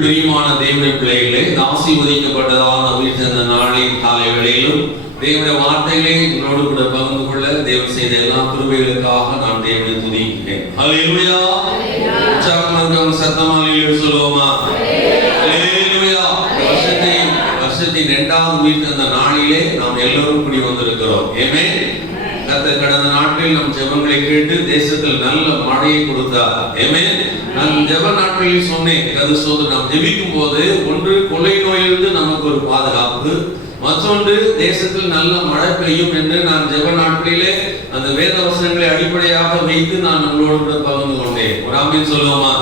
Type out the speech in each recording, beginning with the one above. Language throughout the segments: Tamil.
பிரியமான தேவனுடைய பிள்ளைகளே, ஆசீர்வதிக்கப்பட்டதான உயிர்த்தெழுந்த நாளின் காலை வேளையிலும் தேவனுடைய வார்த்தைகளை உங்களோடு கூட பகிர்ந்து கொள்ள தேவன் செய்த எல்லா கிருபைகளுக்காக நான் தேவனை துதிக்கிறேன். ஹல்லேலூயா. உற்சாகமாக சத்தமாக ஹல்லேலூயா சொல்லுவோமா? ஹல்லேலூயா. வருஷத்தின் 2வது உயிர்த்தெழுந்த நாளிலே நாம் எல்லோரும் கூடி வந்திருக்கிறோம். ஆமென். கர்த்தர் கடந்த நாட்களில் நம் ஜெபங்களை கேட்டு தேசத்தில் நல்ல மழையை கொடுத்தார். ஆமென். நான் ஜெப நாட்களில் சொன்னேன், நாம் ஜெபிக்கும் போது ஒன்று கொள்ளை நோயிலிருந்து நமக்கு ஒரு பாதுகாப்பு, மற்றொன்று தேசத்தில் நல்ல மழை பெய்யும் என்று நான் ஜெப நாட்களிலே அந்த வேத வசனங்களை அடிப்படையாக வைத்து நான் உங்களோடு பகிர்ந்து கொண்டேன். ஒரு ஆமென் சொல்லுவோமா?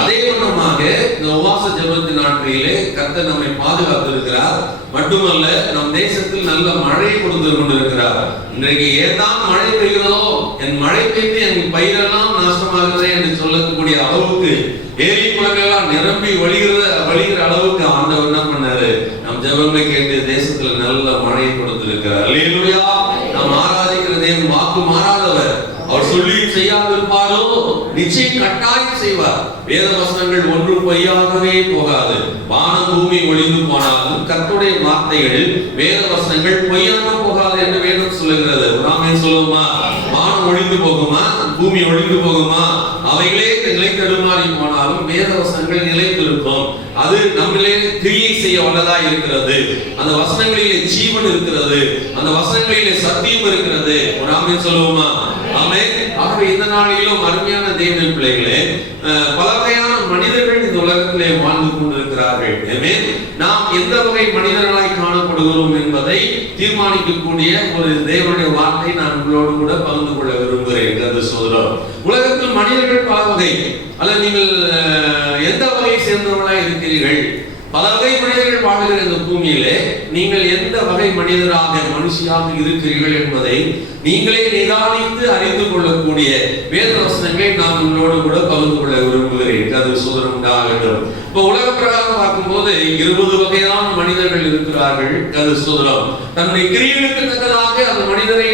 அதே விதமாக இந்த உபவாச ஜெபத்தின் நாட்களிலே கர்த்தர் நம்மை பாதுகாத்து இருக்கிறார். மட்டுமல்ல, நம் தேசத்தில் நல்ல மழையை கொடுத்து கொண்டிருக்கிறார். இன்றைக்கு ஏதான் மழை பெய்கிறதோ, என் மழை பெய்து என் பயிரெல்லாம் நாசமாகிறதே என்று சொல்லக்கூடிய அளவுக்கு ஏரி குளங்கள்லாம் நிரம்பி வழிகிற அளவுக்கு ஆண்டவர் என்ன பண்ணாரு? நம் ஜெபங்களை கேட்டு தேசத்துல நல்ல மழையை கொடுத்திருக்கிறார். அல்லேலூயா. நாம் ஆராதிக்கிற தேவன் வாக்கு மாறாதவர். அவர் சொல்லி செய்யாதிருப்பாரோ நிச்சயம் கட்டாயம் செய்வார். வேத வசனங்கள் ஒன்றும் பொய்யாகவே போகாது. வானம் பூமி ஒழிந்து போனாலும் கர்த்தருடைய வார்த்தைகள் வேத வசனங்கள் பொய்யாக போகாது என்று வேதம் சொல்லுகிறது. ஆமென் சொல்லுமா? வானம் ஒழிந்து போகுமா? பூமி ஒழிந்து போகுமா? அவைகளே நிலை தடுமாறி போனாலும் வேத வசனங்கள் நிலைத்திருக்கும். அது நம்மளே கிரியை செய்ய வல்லதா இருக்கிறது. அந்த வசனங்களிலே ஜீவன் இருக்கிறது. அந்த வசனங்களிலே சத்தியம் இருக்கிறது. ஒரு ஆமென் சொல்லுவோமா? ஆமென். ஆகவே இந்த நாளிலும் அருமையான தேவனுடைய பிள்ளைகளே, பல வகையான மனிதர்கள் இந்த உலகத்திலே வாழ்ந்து கொண்டிருக்கிறார்கள். ஆமென். நாம் எந்த வகை மனிதர்களாய் காணப்படுகிறோம் என்பதை தீர்மானிக்கக்கூடிய ஒரு தேவனுடைய வார்த்தை நான் உங்களோடு கூட பகிர்ந்து கொள்ள விரும்புகிறேன். அது சொல்றோம், உலகத்தில் மனிதர்கள் பல வகை. அல்ல, நீங்கள் எந்த வகையை சேர்ந்தவர்களாய் இருக்கிறீர்கள்? பல வகை மனிதர்கள் வாழ்கிற இந்த பூமியிலே நீங்கள் எந்த வகை மனுஷியாக இருக்கிறீர்கள் என்பதை நீங்களே நிதானித்து அறிந்து கொள்ளக்கூடிய வேத வசனங்களை நான் உங்களோடு கூட பகிர்ந்து கொள்ள விரும்புகிறேன். அது சோதனம் உண்டாகட்டும். இப்போ உலக பிரகாரம் பார்க்கும்போது 20 வகையான மனிதர்கள் இருக்கிறார்கள். அது சோதனம். தன்னுடைய கிரியைகளுக்கு தக்கதாக அந்த மனிதரை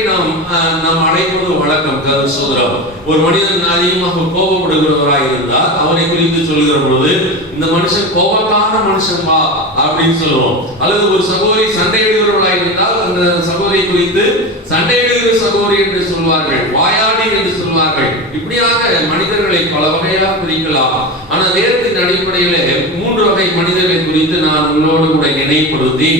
நாம் அழைப்பது வழக்கம். அது சோதனம். ஒரு மனிதன் அதிகமாக கோபப்படுகிறவராக இருந்தால் அவனை குறித்து சொல்கிற பொழுது இந்த மனுஷன் கோபக்கான மனுஷன் வா அப்படின்னு சொல்லுவோம். அல்லது ஒரு சகோதரி சண்டையிடுகிறவர்களாக இருந்தால் அந்த சகோதரியை குறித்து சண்டையிடுகிற சகோதரி என்று சொல்வார்கள், வாயாடி என்று சொல்வார்கள். இப்படியாக மனிதர்களை பல வகையாக பிரிக்கலாம். ஆனால் வேதத்தின் அடிப்படையிலே 3 வகை மனிதர்களை குறித்து நான் உங்களோடு கூட நினைவுபடுத்தி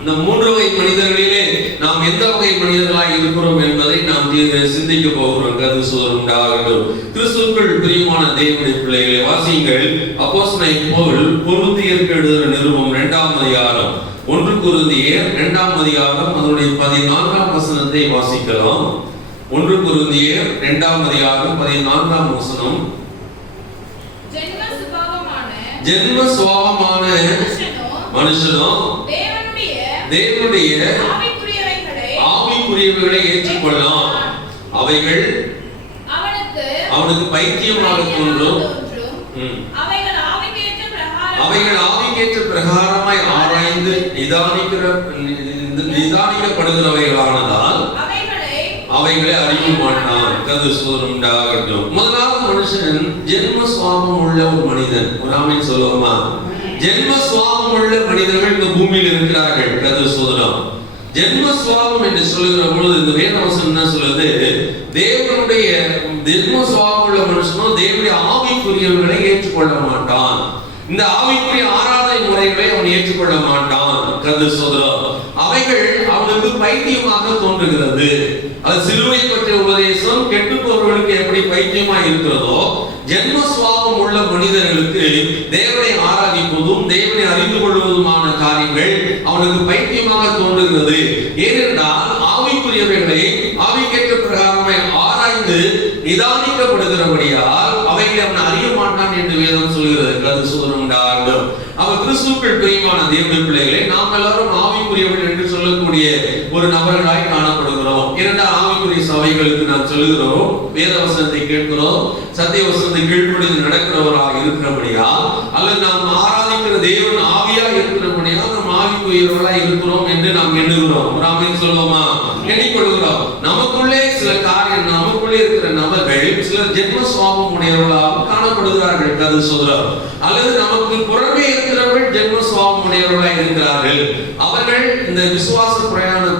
இந்த 3 வகை மனிதர்களிலே நாம் எந்த வகை மனிதர்களாக இருக்கிறோம் என்பதை நாம் சிந்திக்க போகிறோம். அது உண்டாகட்டும். கிறிஸ்துவுக்குள் பிரியமான தேவனுடைய பிள்ளைகளை வாசியுங்கள். அப்போஸ்தலனாகிய பவுல் கொரிந்தியருக்கு எழுதின நிருபம் 2ஆம் அதிகாரம், 1 கொரிந்தியர் 2ஆம் அதிகாரம் அதனுடைய 14ஆம் வசனத்தை வாசிக்கலாம். 1 கொரிந்தியர் 2ஆம் அதிகாரம் 14ஆம் வசனம். ஜென்ம சுபாவமான மனுஷனும் தேவனுடைய ஆவிக்குரியவைகளை ஏற்றுக்கொள்ளலாம். அவைகள் அவனுக்கு பைத்தியமாக தோன்றும். அவைகள் ஆவிக்கேற்ற பிரகாரமாய் ஆராய்ந்து நிதானிக்கப்படுகிறவைகளானதால் அவைகளை அறிய மாட்டான். அது உண்டாகட்டும். முதலாவது மனுஷன் ஜென்ம சுபாவம் உள்ள ஒரு மனிதன். ஒரு ஆமென் சொல்லுவோமா? ஜென்ம சுபாவம் உள்ள மனிதர்கள் இந்த பூமியில் இருக்கிறார்கள். அது சோதனம். ஜென்ம சுபாவம் என்று சொல்லுகிற பொழுது இந்த வேதவசனம் என்ன சொல்லுது? தேவனுடைய ஜென்ம சுபாவம் உள்ள மனுஷனும் தேவனுடைய ஆவிக்குரியவர்களை ஏற்றுக்கொள்ள மாட்டான். இந்த ஆவிக்குரிய ஆராதனை முறைகளை அவன் ஏற்றுக்கொள்ள மாட்டான். கது சோதரம். அவைகள் அவனுக்கு பைத்தியமாக தோன்றுகிறது. அது சிலுவை பற்றிய உபதேசம் கெட்டு போறவர்களுக்கு எப்படி பைத்தியமா இருக்கிறதோ, ஜென்ம சுபாவம் உள்ள மனிதர்களுக்கு தேவனை ஆராதிப்பதும் தேவனை அறிந்து கொள்வதுமான காரியங்கள் அவனுக்கு பைத்தியமாக தோன்றுகிறது. ஏனென்றால் ஆவிக்குரியவைகளை ஆவிக்கேற்ற பிரகாரமாய் ஆராய்ந்து நிதானிக்கப்படுகிறபடியால் அவைகளை அவன் அறிய மாட்டான் என்று வேதம் சொல்கிறது. அது சோதனம் உண்டாகட்டும். அவர் கிறிஸ்துவுக்குள் பிரியமான தேவனுடைய பிள்ளைகளை நாம் எல்லாரும் ஆவிக்குரியவர்கள் என்று சொல்லக்கூடிய ஒரு நபர்களாய் காணப்படுகிறோம். இரண்டாம் ஆவிக்குரிய சபைகளுக்கு நாம் சொல்லுகிறோம், வேத வசனத்தை கேட்கிறோம், சத்திய வசனத்தை கீழ்ப்படிந்து நடக்கிறவராக இருக்கிறபடியா, அல்லது நாம் ஆராதிக்கிற தேவன் ஆவியா இருக்கிறபடியா நாம் ஆவிக்குரியவர்களாய் இருக்கிறோம் என்று நாம் எண்ணுகிறோம். ஆமென் சொல்லுவோமா? எண்ணிக்கொள்கிறோம். நமக்குள்ளே சில காரியம், நமக்குள்ளே இருக்கிற நபர்கள் சிலர் ஜென்ம சுவாபம் உடையவர்களாக காணப்படுகிறார்கள். கது சொல்றார். அல்லது நமக்கு புறமே இருக்கிறவர்கள் ஜென்ம சுவாபம் உடையவர்களாக இருக்கிறார்கள். அவர்கள் இந்த விசுவாச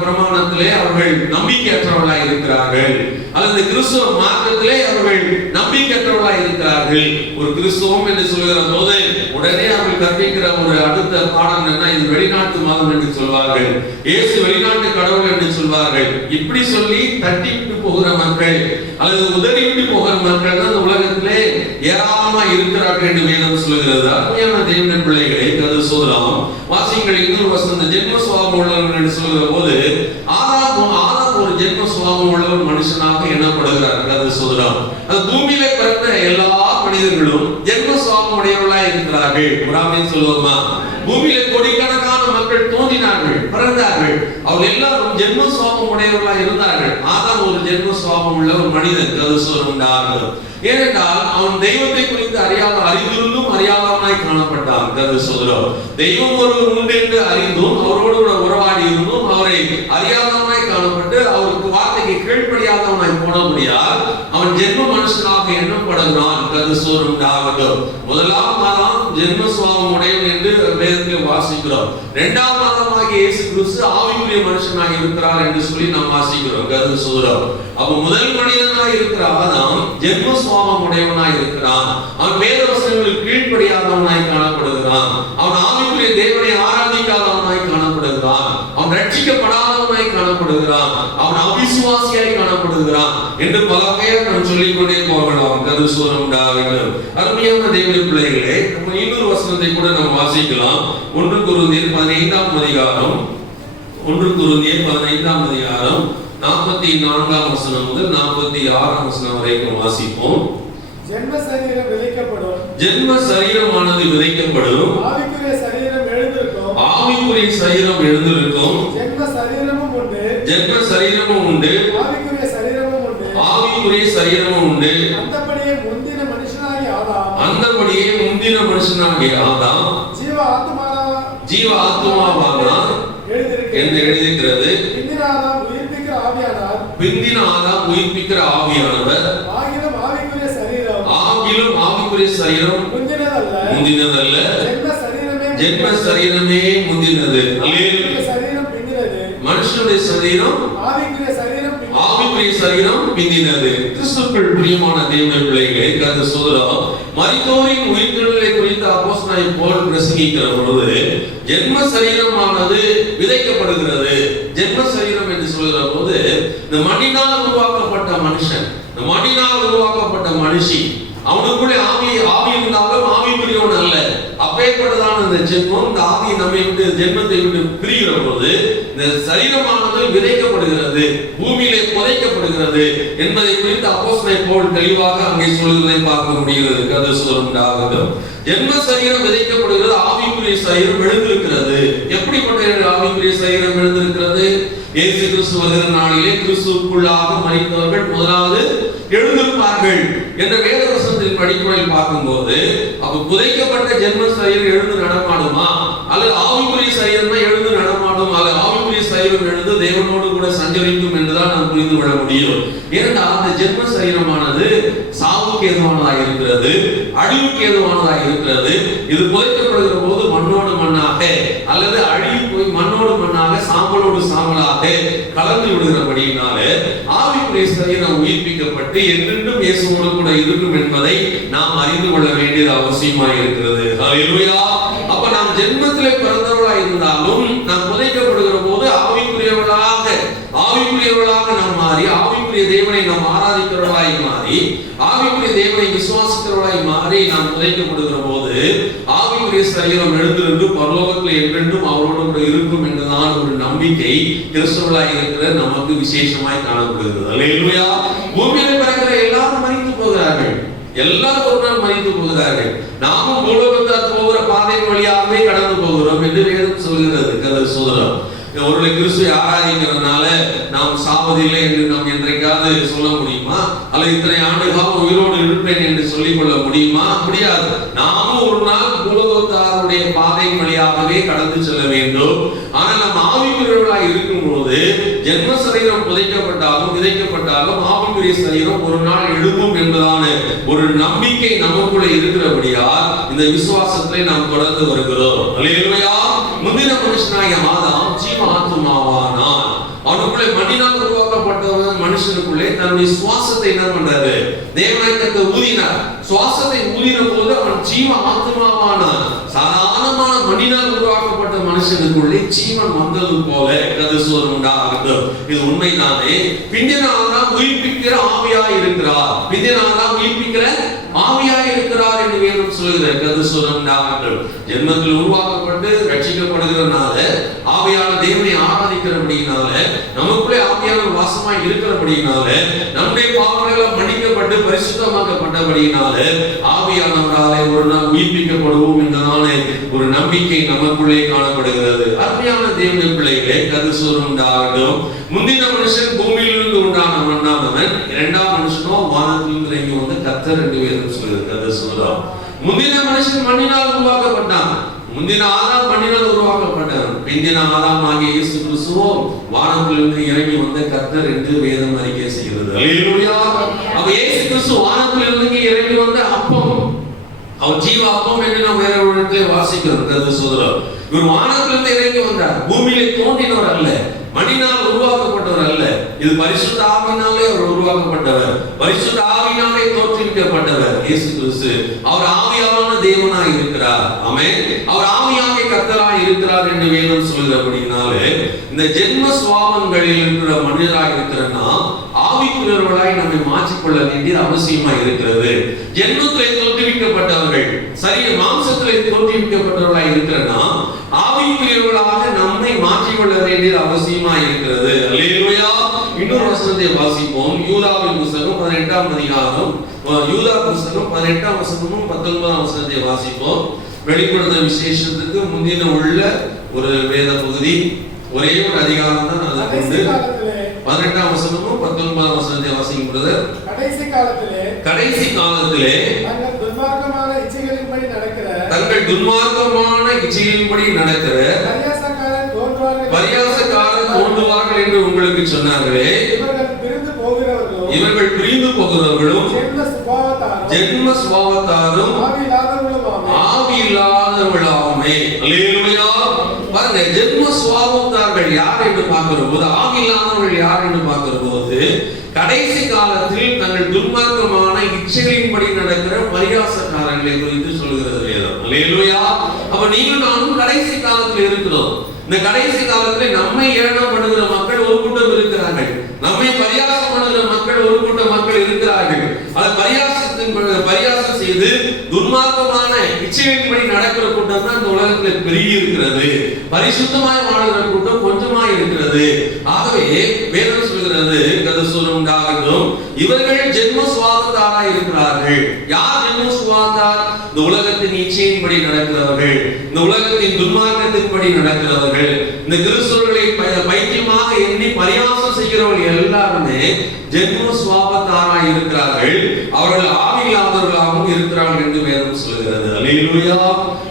பிரமாணத்திலே அவர்கள் நம்பிக்கையற்றவர்களாக இருக்கிறார்கள். அல்லது கிறிஸ்துவ மார்க்கத்திலே அவர்கள் நம்பிக்கையற்றவர்களாக இருக்கிறார்கள். ஒரு கிறிஸ்துவம் என்று சொல்கிற போது உடனே அவர்கள் கற்பிக்கிற ஒரு அடுத்த பாடம் என்ன, இது வெளிநாட்டு மதம் என்று சொல்வார்கள், இயேசு வெளிநாட்டு கடவுள் என்று சொல்வார்கள். இப்படி சொல்லி தட்டி விட்டு போகிற மக்கள் அல்லது உதறி விட்டு போகிற மக்கள் தான் உலகத்திலே ஏராளமா இருக்கிறார்கள் என்று வேதம் சொல்கிறது. அருமையான தேவனுடைய பிள்ளைகளை கது சோதரம் வாசிங்கள் இன்னொரு வசனம், ஜென்ம சுவாபம் உள்ளவர்கள் என்று சொல்கிற போது ஆதாம் ஒரு ஜென்ம சுவாபம் உள்ள ஒரு மனுஷனாக எண்ணப்படுகிறார். கது சோதரம் அது பூமியிலே பிறந்த எல்லா மனிதர்களும் ஜென்ம சுவாபம் உடையவர்களாக இருக்கிறார்கள். புறாமின்னு சொல்லுவோமா, பூமியில கோடிக்கணக்கான மக்கள் தோன்றினார்கள், பிறந்தார்கள், அவங்க எல்லாரும் ஜென்ம சுவாபம் உடையவர்களாக இருந்தார்கள். ஆதாம் ஒரு ஜென்ம சுவாபம் உள்ள ஒரு மனிதன். கது சொல்லுகிறார்கள். ஏனென்றால் அவன் தெய்வத்தை குறித்து அறிந்திருந்தும் அறியாதவனாய் காணப்பட்டான். கது சொல்கிறோம். தெய்வம் ஒருவர் உண்டு என்று அறிந்தும் அவரோடு கூட உறவாடி இருந்தும் அவரை அறியாதவனாய் காணப்பட்டு அவருக்கு வார்த்தைக்கு கீழ்ப்படியாதவனாய் போனபடியால் அவன் ஜென்ம மனுஷனாக எண்ணப்படுகிறான். கது சொல்லுகிறார்கள். முதலாம் மாதம் ஜென்ம சுவாபம் உடையவன் என்று வேதத்தில் வாசிக்கிறோம். இரண்டாம் மாதமாக இயேசு கிறிஸ்து ஆவிக்குரிய மனுஷனாக இருக்கிறார் என்று சொல்லி நாம் வாசிக்கிறோம். கது சொல்கிறோம். அப்ப முதல் மனிதனாக இருக்கிற ஆதாம் ஜென்ம சுவாபம் உடையவனாய் இருக்கிறான். அவன் வேத வசனங்களுக்கு கீழ்ப்படியாதவனாய் காணப்படுகிறான். அவன் ஆவிக்குரிய தேவனை ஆராதிக்காதவனாய் காணப்படுகிறான். அவன் ரட்சிக்கப்படாதவனாய் காணப்படுகிறான். அவன் அவிசுவாசியாய் காணப்படுகிறான் என்று பல பெயர் நாம் சொல்லிக் கொண்டே போகலாம். கது சூரம். அருமையான தேவனுடைய பிள்ளைகளே, நம்ம இன்னொரு வசனத்தை கூட நாம் வாசிக்கலாம். 1 கொரிந்தியர் 15ஆம் அதிகாரம் 44ஆம் வசனம் முதல் 46ஆம் வசனம் வரைக்கும் வாசிப்போம். ஜென்ம சரீரம் விதைக்கப்படும். ஜென்ம சரீரமானது விதைக்கப்படும். ஆவிக்குரிய சரீரம் எழுந்திருக்கும். ஆவிக்குரிய சரீரம் எழுந்திருக்கும். ஜென்ம சரீரமும் உண்டு. ஜென்ம சரீரமும் உண்டு. ஆவிக்குரிய சரீரமும் உண்டு. ஆவிக்குரிய சரீரமும் உண்டு. அந்தபடியே முந்தின மனுஷனாகிய ஆதாம் ஜீவ ஆத்துமாவாக என்று எழுதியிருக்கிறது. பிந்தின ஆதாம் உயிர்ப்பிக்கிற ஆவியானவர். ஆகிலும் ஆவிக்குரிய சரீரம் முந்தினதல்ல. ஜென்ம சரீரமே முந்தினது. மனுஷனுடைய சரீரம் ஆவிக்குரிய சரீரம் பிந்தினது. கிறிஸ்துவுக்குள் பிரியமான தேவனுடைய பிள்ளைகளே, கர்த்த சோதரம் மரித்தோரின் உயிர்த்தெழுதலை குறித்து அப்போஸ்தலனாகிய பவுல் பிரசங்கிக்கிற பொழுது ஜென்ம சரீரமானது விதைக்கப்படுகிறது. ஜென்ம சரீரம் என்று சொல்கிற போது இந்த மண்ணினால் உருவாக்கப்பட்ட மனுஷன், இந்த மண்ணினால் உருவாக்கப்பட்ட மனுஷி, அவனுக்குள்ளே ஆவி இருந்தாலும் ஆவிக்குரியவன் அல்ல. அப்பேற்பட்டதான இந்த ஜென்மம், இந்த ஆவி நம்மை விட்டு ஜென்மத்தை விட்டு பிரிகிற போது இந்த சரீரமானது விதைக்கப்படுகிறது, பூமியிலே புதைக்கப்படுகிறது என்பதை குறித்து அப்போஸ்தலனாகிய பவுல் தெளிவாக அங்கே சொல்கிறதை பார்க்க முடிகிறது. கர்த்த சோதரம். ஜென்ம சரீரம் விதைக்கப்படுகிறது, ஆவிக்குரிய சரீரம் எழுந்திருக்கிறது. எப்படிப்பட்ட ஆவிக்குரிய சரீரம் எழுந்திருக்கிறது? இயேசு கிறிஸ்து வருகிற நாளிலே கிறிஸ்துவுக்குள்ளாக மரித்தவர்கள் முதலாவது எழுந்திருப்பார்கள் என்ற வேத வசனத்தின் அடிப்படையில் பார்க்கும்போது, அப்ப புதைக்கப்பட்ட ஜென்ம சரீரம் எழுந்து நடமாடுமா, அல்லது ஆவிக்குரிய சரீரம் தான் எழுந்து நடமாடும், அல்லது ஆவிக்குரிய சரீரம் எழுந்து தேவனோடு கூட சஞ்சரிக்கும் என்றுதான் நாம் புரிந்து கொள்ள முடியும். ஏனென்றால் அந்த ஜென்ம சரீரமானது சாவுக்கு ஏதுவானதாக இருக்கிறது, அழிவுக்கு ஏதுவானதாக இருக்கிறது. இது புதைக்கப்படுகிற போது மண்ணோடு மண்ணாக அல்லது அழிவு போய் மண்ணோடு மண்ணாக சாம்பலோடு சாம்பலாக கலந்து விடுகிறபடியினாலே ஆவிக்குரிய சரீரம் உயிர்ப்பிக்கப்பட்டு என்றென்றும் இயேசுவோடு கூட இருக்கும் என்பதை நாம் அறிந்து கொள்ள வேண்டியது அவசியமாக இருக்கிறது. ஹல்லேலூயா. அப்ப நாம் ஜென்மத்திலே பிறந்தவர்களாக இருந்தாலும் நாம் புதைக்கப்படுகிற போது ஆவிக்குரியவர்களாக நாம் மாறி, ஆவிக்குரிய தேவனை நாம் ஆராதிக்கிறவர்களாய் மாறி, ஆவிக்குரிய தேவனை விசுவாசிக்கிறவர்களாய் மாறி நாம் புதைக்கப்படுகிற போது ஆவிக்குரிய சரீரம் எழுந்திருந்து பரலோகத்தில் என்றென்றும் அவரோடு கூட இருக்கும் என்றுதான் ஒரு நம்பிக்கை கிறிஸ்தவர்களாய் இருக்கிற நமக்கு விசேஷமாய் காணப்படுகிறது. அல்லேலூயா. பூமியில பிறக்கிற எல்லாரும் மரித்து போகிறார்கள், எல்லாரும் ஒரு நாள் மரித்து போகிறார்கள். நாமும் பூலோகத்தால் போகிற பாதை வழியாகவே கடந்து போகிறோம் என்று வேதம் சொல்கிறது. கர்த்த சோதரம். ஒருவேளை கிறிஸ்துவை ஆராதிக்கிறதுனால நாம் சாவதில்லை என்று நாம் என்றைக்காவது சொல்ல முடியுமா? அல்லது இத்தனை ஆண்டு காலம் உயிரோடு இருப்பேன் என்று சொல்லிக் கொள்ள முடியுமா? முடியாது. நாமும் ஒரு நாள் பூலோகத்தாருடைய பாதை வழியாகவே கடந்து செல்ல வேண்டும். ஆனால் நாம் ஆவிக்குரியவர்களாக இருக்கும் போது ஜென்ம சரீரம் புதைக்கப்பட்டாலும் விதைக்கப்பட்டாலும் ஆவிக்குரிய சரீரம் ஒரு நாள் எழும்பும் என்பதாக நம்பிக்கை நமக்குள்ள இருக்கிறபடியால் இந்த விசுவாசத்தை நாம் தொடர்ந்து வருகிறோம். அல்லேலூயா. முந்தின மனுஷனாகிய ஆதாம் ஜீவ ஆத்துமாவானான். அவனுக்குள்ளே மண்ணினால் உருவாக்கப்பட்டவன் மனுஷனுக்குள்ளே தன்னுடைய சுவாசத்தை என்ன பண்றாரு? தேவனாய் ஊதினார். சுவாசத்தை ஊதின போது அவன் ஜீவ ஆத்துமாவானான். சாதாரணமான மண்ணினால் உருவாக்கப்பட்ட மனுஷனுக்குள்ளே ஜீவன் வந்தது போல கதிர்சோதம் உண்டாகட்டும். இது உண்மைதானே? பிந்தின ஆதாம் உயிர்ப்பிக்கிற ஆவியாய் இருக்கிறார். பிந்தின ஆதாம் உயிர்ப்பிக்கிற ஆவியாய் இருக்கிறார் என்று வேதம் சொல்லுகிற கதிர்சோதம் உண்டாகட்டும். ஜென்மத்தில் உருவாக்கப்பட்டு ரட்சிக்கப்படுகிறதுனால, ஆவியான தேவனை ஆராதிக்கிறபடினால, நமக்குள்ளே ஆவியானவர் வாசமாய் இருக்கிறபடினால, நம்முடைய பாவங்கள் மன்னிக்கப்பட்டு பரிசுத்தமாக்கப்பட்டபடினால ஆவியானவராலே ஒரு நாள் உயிர்ப்பிக்கப்படுவோம் என்றதான ஒரு நம்பிக்கை நமக்குள்ளே காணப்படுகிறது. அருமையான தேவனுடைய பிள்ளைகளே, கதிர்சோதம் உண்டாகட்டும். முந்தின மனுஷன் பூமியிலிருந்து உண்டானவன், இரண்டாம் மனுஷனோ வானத்திலிருந்து இறங்கி வந்து கர்த்தர் என்று வேதம் சொல்லுகிறது. கதிர்சோதம். முந்தின மனுஷன் மண்ணினால் உருவாக்கப்பட்டான். முந்தின ஆதாம் மண்ணினால் உருவாக்கப்பட்டார். பிந்தின ஆதாம் ஆகிய இயேசு கிறிஸ்துவோ வானத்திலிருந்து இறங்கி வந்த கர்த்தர் என்று வேதம் அறிக்கை செய்கிறது. அல்லேலூயா. அப்ப இயேசு கிறிஸ்து வானத்திலிருந்து இறங்கி வந்த அப்பம், அவர் ஜீவ அப்பம் என்று நாம் வேற ஒரு இடத்துல வாசிக்கிறோம். கதிர்சோதம். இவர் வானத்திலிருந்து இறங்கி வந்தார். பூமியிலே தோன்றினவர் அல்ல, மண்ணினால் உருவாக்கப்பட்டவர் அல்ல. இது பரிசுத்த ஆவியினாலே அவர் உருவாக்கப்பட்டவர், பரிசுத்த ஆவியினாலே தோற்றுவிக்கப்பட்டவர் இயேசு கிறிஸ்து. அவர் ஆவியான தேவனாய் இருக்கிறார். ஆமென். அவர் ஆவியாகிய கர்த்தராய் இருக்கிறார் என்று வேதம் சொல்கிறபடினாலே, இந்த ஜென்ம சுவாபங்களில் இருக்கிற மனிதராய் இருக்கிற நாம் ஆவிக்குரியவர்களாய் நம்மை மாற்றிக்கொள்ள வேண்டியது அவசியமாய் இருக்கிறது. ஜென்மத்திலே தோற்றுவிக்கப்பட்டவர்கள், சரிய மாம்சத்திலே தோற்றுவிக்கப்பட்டவர்களாய் இருக்கிற நாம் ஆவிக்குரியவர்களாக நம்மை மாற்றிக்கொள்ள வேண்டியது அவசியமாய் இருக்கிறது. அல்லேலூயா. இன்னொரு வசனத்தை வாசிப்போம். யூதாவின் புத்தகம் 18ஆம் அதிகாரம், யூதா புத்தகம் 18ஆம் வசனமும் 19ஆம் வசனத்தை வாசிப்போம். வெளிப்படுத்த விசேஷத்துக்கு முந்தின உள்ள ஒரு வேத பகுதி, ஒரே ஒரு அதிகாரம் தான். அது கொண்டு 18ஆம் வசனமும் 19ஆம் வசனத்தை வாசிக்கும் பொழுது, கடைசி காலத்திலே தங்கள் துன்மார்க்கமான இச்சைகளின்படி நடக்கிற பரியாசக்காரர் தோன்றுவார்கள் என்று உங்களுக்கு சொன்னார்களே, இவர்கள் பிரிந்து போகிறவர்களும் ஜென்ம சுபாவத்தாரும் ஆவி இல்லாதவர்களாமே. அல்லேலூயா. பாருங்க, ஜென்ம சுபாவத்தார்கள் யார் என்று பார்க்கிற போது, ஆவி இல்லாதவர்கள் யார் என்று பார்க்கிற போது, கடைசி காலத்தில் தங்கள் துன்மார்க்கமான இச்சைகளின்படி நடக்கிற பரியாசக்காரர்களை குறித்து சொல்கிறது வேதம். அல்லேலூயா. அப்ப நீங்கள் நானும் கடைசி காலத்தில் இருக்கிறோம். இந்த கடைசி காலத்துல நம்மை ஏளனம் பண்ணுகிற மக்கள் ஒரு கூட்டம் இருக்கிறார்கள், நம்மை பரியாசம் பண்ணுகிற மக்கள் ஒரு கூட்டம் மக்கள் இருக்கிறார்கள். அது பரியாசம் செய்து துன்மார்க்கமான இச்சைகளின்படி நடக்கிற கூட்டம் தான் இந்த உலகத்தில் பெருகி இருக்கிறது. பரிசுத்தமாய் வாழ்கிற கூட்டம் கொஞ்சமாய் இருக்கிறது. ஆகவே வேதம் சொல்கிறது, கதிர்சோதம் உண்டாகட்டும், இவர்கள் ஜென்ம சுபாவத்தாராய் இருக்கிறார்கள். யார் ஜென்ம சுபாவத்தார்? இந்த உலகத்தின் இச்சையின்படி நடக்கிறவர்கள், இந்த உலகத்தின் துன்மார்க்கத்தின்படி நடக்கிறவர்கள், இந்த கிறிஸ்தவர்களை பைத்தியமாக எண்ணி பரியாசம் செய்கிறவர்கள் எல்லாருமே ஜென்ம சுபாவத்தாராய் இருக்கிறார்கள். அவர்கள் ஆவியில்லாதவர்களாகவும் இருக்கிறார்கள் என்று வேதம் சொல்கிறது. அல்லேலூயா.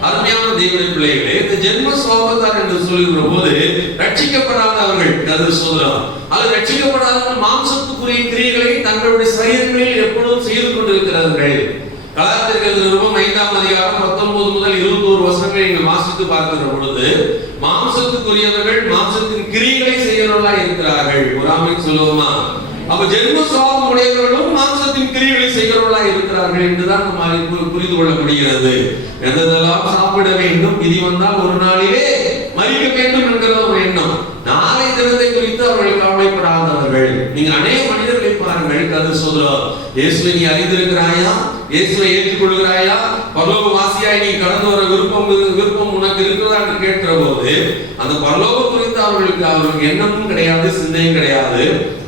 அருமையான தேவனுடைய பிள்ளைகளே, இந்த ஜென்ம சுபாவத்தார் என்று சொல்லுகிற போது ரட்சிக்கப்படாதவர்கள் கதிர்சோதம், அல்லது ரட்சிக்கப்படாதவர்கள் மாம்சத்துக்குரிய கிரியைகளை தங்களுடைய சரீரங்களில் எப்பொழுதும் செய்து கொண்டிருக்கிறார்கள். கலாத்திற்கு நிருபம் 5ஆம் அதிகாரம் 19 முதல் 21 வசனங்களை நீங்கள் வாசித்து பார்க்கிற பொழுது, மாம்சத்துக்குரியவர்கள் மாம்சத்தின் கிரியைகளை செய்கிறவர்களாய் இருக்கிறார்கள். ஒரு ஆமென் சொல்லுவோமா? அப்ப ஜென்ம சுபாவம் உடையவர்களும் மாம்சத்தின் கிரியைகளை செய்கிறவர்களாய் இருக்கிறார்கள் என்றுதான் நம்ம புரிந்து கொள்ள முடிகிறது. எதெல்லாம் சாப்பிட வேண்டும், விதி வந்தால் ஒரு நாளிலே மரிக்க வேண்டும் என்கிற ஒரு எண்ணம், நாளை தினத்தை குறித்து அவர்கள் கவலைப்படாதவர்கள். நீங்க அநேக மனிதர்களை பாருங்கள், கதிர்சோதம், இயேசுவை நீ அறிந்திருக்கிறாயா? இயேசுவை ஏற்றுக்கொள்கிறாயா? பரலோக வாசியாய் நீ கடந்து வர விருப்பம் உனக்கு இருக்கிறதா என்று கேட்கிற போது, அந்த பரலோகம் குறித்து அவர்களுக்கு எண்ணமும் கிடையாது, சிந்தையும் கிடையாது.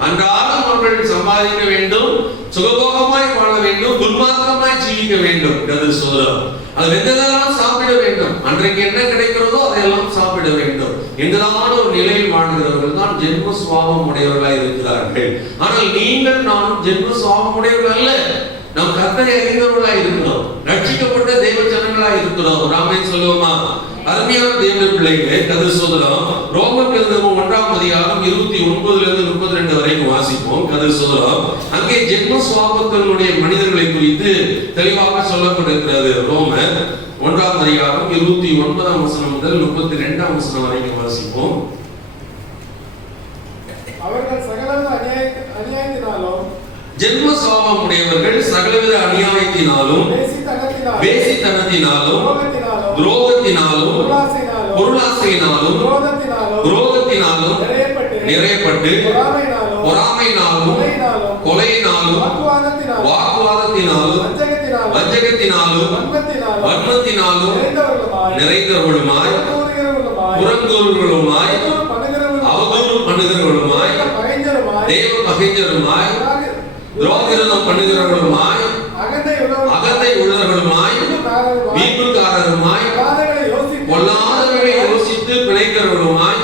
அன்றாடம் அவர்கள் சம்பாதிக்க வேண்டும், சுகபோகமாய் வாழ வேண்டும், துன்மார்க்கமாய் ஜீவிக்க வேண்டும். கதிர்சோதம். அது வெந்ததெல்லாம் சாப்பிட வேண்டும், அன்றைக்கு என்ன கிடைக்கிறதோ அதையெல்லாம் சாப்பிட வேண்டும் என்றதான ஒரு நிலையில் வாழ்கிறவர்கள் தான் ஜென்ம சுபாவம் உடையவர்களாய் இருக்கிறார்கள். ஆனால் நீங்கள் நானும் ஜென்ம சுபாவம் உடையவர்கள் அல்ல. நாம் கர்த்தரை அறிந்தவர்களாய் இருக்கிறோம், ரட்சிக்கப்பட்ட தேவ ஜனங்களாய் இருக்கிறோம். ஆமென் சொல்லுவோமா? அருமையான தேவனுடைய பிள்ளைகளே, கர்த்தர் சோதரம் ரோமர் எழுதின 1ஆம் அதிகாரம் 29 இருந்து 32 வரைக்கும் வாசிப்போம். கர்த்தர் சோதரம் அங்கே ஜென்ம சுபாவத்தினுடைய மனிதர்களை குறித்து தெளிவாக சொல்லப்பட்டிருக்கிறது. ரோமர் 1ஆம் அதிகாரம் 29ஆம் வசனம் முதல் 32ஆம் வசனம் வரைக்கும் வாசிப்போம். அவர்கள் சகலவித அநியாயத்தினாலும் ஜென்ம சுபாவம் உடையவர்கள் சகலவித அநியாயத்தினாலும் வேசித்தனத்தினாலும் துரோகத்தினாலும் பொருளாசையினாலும் குரோதத்தினாலும் நிறையப்பட்டு பொறாமையினாலும் கொலையினாலும் வாக்குவாதத்தினாலும் வஞ்சகத்தினாலும் வன்மத்தினாலும் நிறைந்தவர்களுமாய் புறங்கூறுகளுமாய் அவதூறு பண்ணுகிறவர்களுமாய் தேவ பகைஞருமாய் துரோகிரணம் பண்ணுகிறவர்களுமாய் அகந்தை உள்ளவர்களுமாய் வீம்புக்காரருமாய் பொல்லாதவர்களை யோசித்து பிழைக்கிறவர்களுமாய்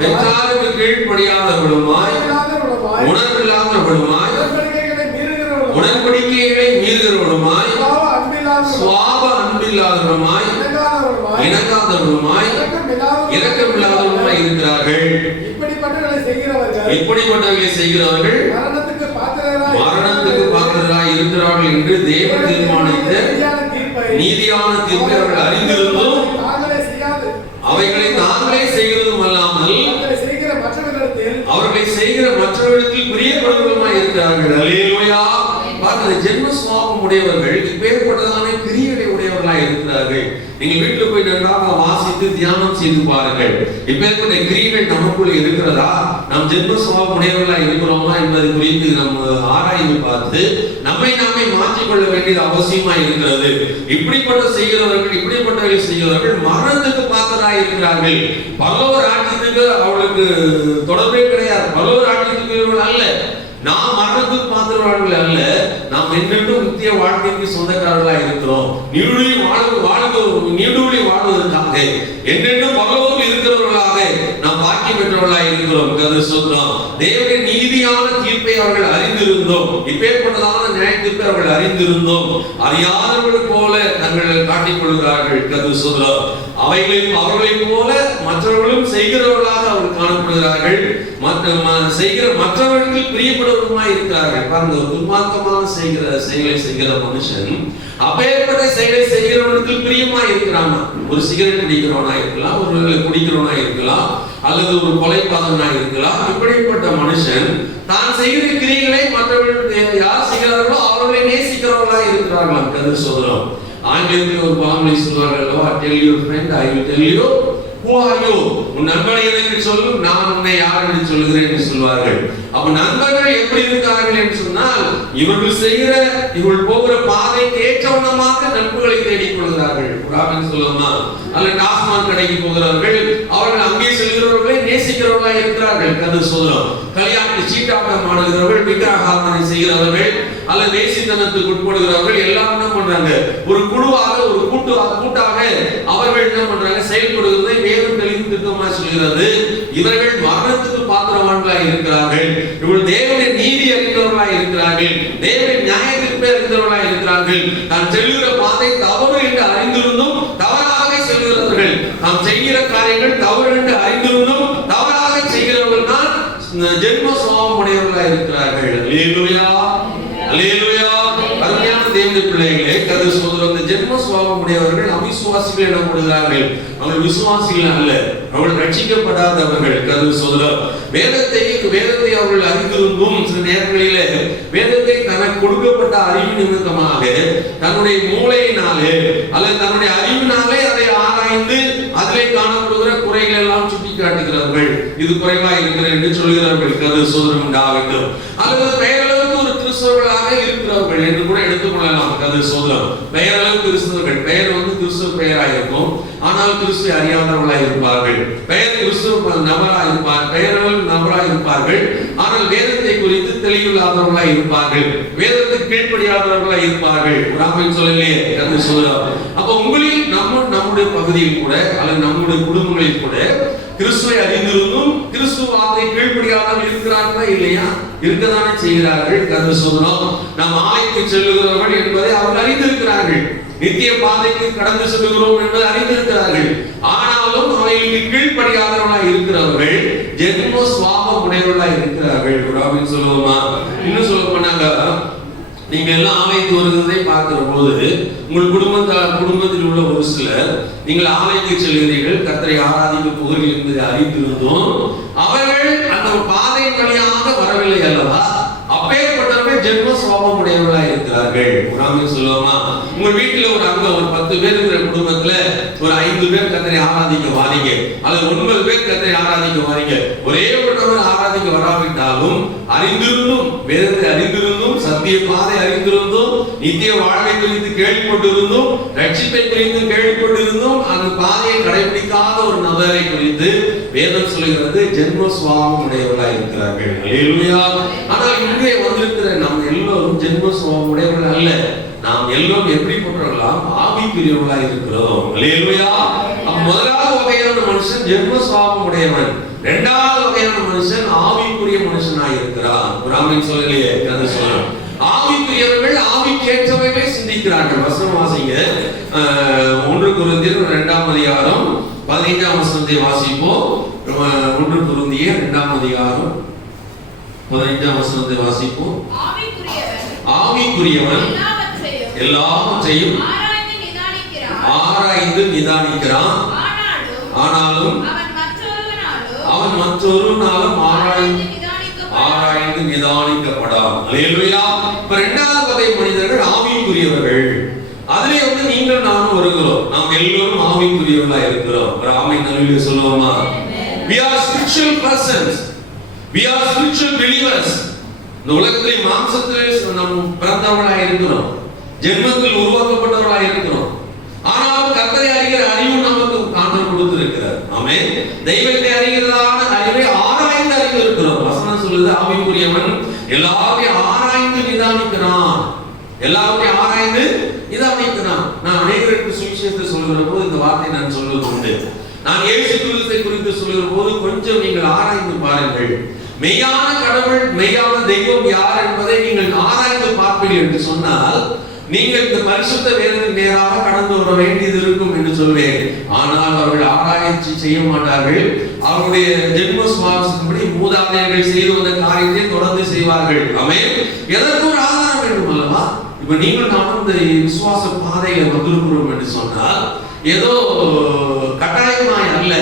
பெற்றாருக்கு கீழ்ப்படியாதவர்களுமாய் உணர்வில்லாதவர்களுமாய் உடன்படிக்கைகளை மீறுகிறவர்களுமாய் சுவாப அன்பில்லாதவர்களுமாய் இணங்காதவர்களுமாய் இரக்கமில்லாதவர்களுமாய் இருக்கிறார்கள். இப்படிப்பட்டவர்களை செய்கிறவர்கள் மரணத்துக்கு பாத்திரராய் இருக்கிறார்கள் என்று தேவன் தீர்மானித்த நீதியான தீர்ப்பை அவர்கள் அறிந்திருந்தும் அவைகளை தாங்களே செய்கிறதும் அல்லாமல் அவர்களை செய்கிற மற்றவர்களுக்கு பிரியப்படுவதுமாய் இருக்கிறார்கள். அல்லேலூயா. பாருங்க, ஜென்ம சுபாவம் உடையவர்கள் இப்பேற்பட்டதான கிரியைகளை உடையவர்களாய் இருக்கிறார்கள். நீங்க வீட்டுல போய் நன்றாக வாசித்து தியானம் செய்து பாருங்கள். இப்பேற்பட்ட கிரியைகள் நமக்குள்ள இருக்கிறதா, நாம் ஜென்ம சுபாவம் உடையவர்களாய் இருக்கிறோமா என்பது குறித்து நம்ம ஆராய்ந்து பார்த்து நம்மை நாமே மாற்றிக்கொள்ள வேண்டியது அவசியமா இருக்கிறது. இப்படிப்பட்டவர்கள் செய்கிறவர்கள் மரணத்துக்கு பாத்திரராய் இருக்கிறார்கள். பரலோக ராஜ்யத்துக்கு அவளுக்கு தொடர்பே கிடையாது. பரலோக ராஜ்யத்துக்கு அல்ல. நாம் மரணத்துக்கு பாத்திரவார்கள் அல்ல, நாம் என்றென்றும் நித்திய வாழ்க்கைக்கு சொந்தக்காரர்களாக இருக்கிறோம். நீடுழி வாழ்வதற்காக என்றென்றும் பரலோகத்தில் இருக்கிறவர்களாக நாம் பாக்கியம் பெற்றவர்களாக இருக்கிறோம். கர்த்தர் ஸ்தோத்திரம். தேவனின் நீதியான தீர்ப்பை அவர்கள் அறிந்திருந்தோம். இப்பேற்பட்டதான நியாய தீர்ப்பை அவர்கள் அறிந்திருந்தோம். அறியாதவர்கள் போல தங்களை காட்டிக் கொள்கிறார்கள். கர்த்தர் ஸ்தோத்திரம். அவர்களைப் போல மற்றவர்களும் செய்கிறவர்களாக அவர்கள் காணப்படுகிறார்கள். செய்கிற மற்றவர்களுக்கு பிரியப்படுவதுமாய் இருக்கிறார்கள். பாருங்க, துன்மார்க்கமான செயலை செய்கிற மனுஷன் அப்பேற்பட்ட செயலை செய்கிறவனுக்கு பிரியமா இருக்கிறான். ஒரு சிகரெட் அடிக்கிறவனா இருக்கலாம், ஒரு குடிக்கிறவனா இருக்கலாம், அல்லது ஒரு கொலைபாதகனா இருக்கலாம். இப்படிப்பட்ட மனுஷன் தான் செய்கிற கிரியைகளை மற்றவர்கள் யார் செய்கிறார்களோ அவர்களை நேசிக்கிறவர்களா இருக்கிறார்களாம். கர்த்தர் சொல்றோம். ஆங்கிலத்தில் ஒரு பழமொழி சொல்வார்கள், I tell you friend, I will tell you who are you. உன் நண்பனை எனக்கு சொல்லு, நான் உன்னை யார் என்று சொல்கிறேன் என்று சொல்வார்கள். அப்ப நண்பர்கள் எப்படி இருக்கிறார்கள் என்று சொன்னால், இவர்கள் போகிற பாதைக்கு ஏற்றவண்ணமாக நண்பர்களை தேடிக் கொள்கிறார்கள். உதாரணம் சொல்லுமா, அல்ல டாஸ்மாக் கடைக்கு போகிறவர்கள் அவர்கள் அங்கே செல்கிறவர்களை நேசிக்கிறவர்களாக இருக்கிறார்கள். கர்த்தர் சொல்றோம். கல்யாணத்தை சீட்டாட்டம் ஆடுகிறவர்கள், விக்கிரகாராதனை செய்கிறவர்கள், அல்ல நேசித்தனத்துக்கு உட்படுகிறவர்கள் எல்லாம் என்ன பண்றாங்க, ஒரு குழுவாக ஒரு கூட்டாக அவர்கள் என்ன பண்றாங்க, செயல்படுகிறதை வேதம் தெளிவு திட்டமா சொல்கிறது. இவர்கள் மரணத்துக்கு பாத்திரவான்களாக இருக்கிறார்கள். இவர்கள் தேவனின் நீதி அறிந்தவர்களாக இருக்கிறார்கள். தேவனின் நியாயத்திற்கு அறிந்தவர்களாக இருக்கிறார்கள். தான் செல்கிற பாதை தவறு என்று அறிந்திருந்தும் தவறாக செல்கிறவர்கள், நாம் செய்கிற காரியங்கள் தவறு என்று அறிந்திருந்தும் தவறாக செய்கிறவர்கள் தான் ஜென்ம சுபாவம் உடையவர்களாக இருக்கிறார்கள். அல்லேலூயா, அல்லேலூயா. அருமையான தேவனுடைய பிள்ளைகளே, கர்த்தர் சொல்றார், இந்த ஜென்ம சுபாவம் உடையவர்கள் அவிசுவாசிகள் எனப்படுகிறார்கள். அவர்கள் விசுவாசிகள் அல்ல, அவர்கள் ரட்சிக்கப்படாதவர்கள். கர்த்தர் சொல்றார், வேதத்தை அவர்கள் அறிந்திருந்தும் சில நேரங்களிலே வேதத்தை தனக்கு கொடுக்கப்பட்ட அறிவு நிமித்தமாக தன்னுடைய மூளையினாலே அல்லது தன்னுடைய அறிவினாலே அதை ஆராய்ந்து அதிலே காணப்படுகிற குறைகள் எல்லாம் சுட்டி காட்டுகிறார்கள். இது குறைவா இருக்கிறது என்று சொல்கிறார்கள். கர்த்தர் சொல்றார் உண்டாகட்டும். அல்லது பெயரளவுக்கு ஒரு கிறிஸ்தவர்களாக இருக்கிறவர்கள் என்று கூட எடுத்துக்கொள்ளலாம். கர்த்தர் சொல்றார், பெயரளவு கிறிஸ்தவர்கள், பெயர் கிறிஸ்துவ பெயராக இருக்கும், ஆனால் கிறிஸ்துவை அறியாதவர்களாக இருப்பார்கள். பெயர் கிறிஸ்துவ நபராக இருப்பார், பெயரளவு நபராக இருப்பார்கள், ஆனால் வேதத்தை குறித்து தெளிவில்லாதவர்களாக இருப்பார்கள், வேதத்துக்கு கீழ்ப்படியாதவர்களாக இருப்பார்கள். ராமன் சொல்லலையே, கர்த்தர் சொல்றார். அப்ப உங்களில் நம்முடைய பகுதியில் கூட அல்லது நம்முடைய குடும்பங்களில் கூட கிறிஸ்துவை அறிந்திருந்தும் கிறிஸ்துவ வார்த்தை கீழ்ப்படியாதவர்கள் இருக்கிறார்களா இல்லையா? இருக்கதானே செய்கிறார்கள். கர்த்தர் சொல்றார், நாம் ஆலயத்துக்கு செல்லுகிறவர்கள் என்பதை அவர்கள் அறிந்திருக்கிறார்கள். நித்திய பாதைக்கு கடந்து செல்கிறோம் என்பதை அறிந்திருக்கிறார்கள். ஆனாலும் அவைகளுக்கு கீழ்ப்படியாதவர்களாய் இருக்கிறவர்கள் ஜென்ம சுவாபம் உடையவர்களாய் இருக்கிறார்கள். அப்படின்னு சொல்லுவோமா? இன்னும் சொல்ல போனாங்க, நீங்க எல்லாம் ஆலயத்துக்கு வருகிறதை பார்க்கிற போது உங்கள் குடும்பத்தில் உள்ள ஒரு சிலர் நீங்கள் ஆலயத்துக்கு செல்கிறீர்கள், கர்த்தரை ஆராதிக்க போகிறீர்கள் என்பதை அறிந்திருந்தும் அவர்கள் அந்த பாதையின் வழியாக வரவில்லை அல்லவா? அப்பேற்பட்டவர்கள் ஜென்ம சுவாபம் உடையவர்களாக இருக்கிறார்கள். சொல்லுவோமா? உங்கள் வீட்டுல ஒரு 10 பேர் இருக்கிற குடும்பத்துல ஒரு 5 பேர் கர்த்தரை ஆராதிக்க வாரீங்க, அல்லது 9 பேர் கர்த்தரை ஆராதிக்க வாரீங்க. ஒரே ஒருவர் ஆராதிக்க வராவிட்டாலும் அறிந்திருந்தும், வேதத்தை அறிந்திருந்தும், சத்திய பாதை அறிந்திருந்தும், நித்திய வாழ்வை குறித்து கேள்விப்பட்டிருந்தும், ரட்சிப்பை குறித்து கேள்விப்பட்டிருந்தும் அந்த பாதையை கடைபிடிக்காத ஒரு நபரை குறித்து வேதம் சொல்கிறது ஜென்ம சுவாபம் உடையவர்களாக இருக்கிறார்கள். அல்லேலூயா. ஆனால் இங்கே வந்திருக்கிற நாம் எல்லோரும் ஜென்ம சுவாபம் உடையவர்கள் அல்ல. நாம் எல்லோரும் எப்படி போன்றவர்களாம்? ஆவிக்குரியவர்களாக இருக்கிறோம். அல்லேலூயா. முதலாவது வகையான மனுஷன் ஜென்ம சுவாபம் உடையவன். இரண்டாவது வகையான மனுஷன் ஆவிக்குரிய மனுஷனாக இருக்கிறான். ஒரு ஆமென் சொல்லலையே? அது சொல்லணும். ஆவிக்குரியவர்கள் ஆவிக்கு ஏற்றவைகளை சிந்திக்கிறார்கள். வசனம் வாசிங்க. 1 கொரிந்தியர் 2ஆம் அதிகாரம் 15ஆம் வசனத்தை வாசிப்போம். 1 கொரிந்தியர் 2ஆம் அதிகாரம் 15ஆம் வசனத்தை வாசிப்போம். ஆவிக்குரியவன் எல்லாவற்றையும் ஆராய்ந்து நிதானிக்கிறான், ஆனாலும் அவன் மற்றொருவனாலும் ஆராய்ந்து நிதானிக்கப்படான். அல்லேலூயா. இப்ப இரண்டாவது வகை மனிதர்கள் ஆவிக்குரியவர்கள். அதிலே நீங்கள் நானும் வருகிறோம். நாம் எல்லோரும் ஆவிக்குரியவர்களாக இருக்கிறோம். ஆமென் அல்லேலூயா சொல்லுவோமா? We are spiritual persons. We are spiritual believers. இந்த உலகத்திலே மாம்சத்திலே நாம் பிறந்தவர்களாக இருக்கிறோம், ஜென்மத்தில் உருவாக்கப்பட்டவர்களாக இருக்கிறோம். ஆனாலும் கர்த்தரை அறிகிற அறிவு நமக்கு ஆண்டவர் கொடுத்திருக்கிறார். ஆமென். தெய்வத்தை அறிகிறதான அறிவை ஆராய்ந்து அறிந்திருக்கிறோம். வசனம் சொல்லுது ஆவிக்குரியவன் எல்லாவற்றையும் ஆராய்ந்து நிதானிக்கிறான். எல்லாவற்றையும் ஆராய்ந்து நிதானிக்கிறான். நான் அநேகருக்கு சுவிசேஷத்தை சொல்கிற போது இந்த வார்த்தை நான் சொல்வது உண்டு. நான் இயேசு கிறிஸ்துவை குறித்து சொல்கிற போது கொஞ்சம் நீங்கள் ஆராய்ந்து பாருங்கள். மெய்யான கடவுள், மெய்யான தெய்வம் யார் என்பதை நீங்கள் ஆராய்ந்து பார்ப்பீர்கள் என்று சொன்னால் நீங்கள் இந்த பரிசுத்த வேதத்தின் நேராக கடந்து வர வேண்டியது இருக்கும் என்று சொல்வேன். ஆனால் அவர்கள் ஆராய்ச்சி செய்ய மாட்டார்கள். அவருடைய ஜென்ம சுவாசத்தின்படி மூதாதையர்கள் செய்து வந்த காரியத்தை தொடர்ந்து செய்வார்கள். ஆமென். எதற்கு ஒரு ஆதாரம் வேண்டும் அல்லவா? இப்ப நீங்கள் நாம் இந்த விசுவாச பாதையில வந்திருக்கிறோம் என்று சொன்னால் ஏதோ கட்டாயமாய் அல்ல.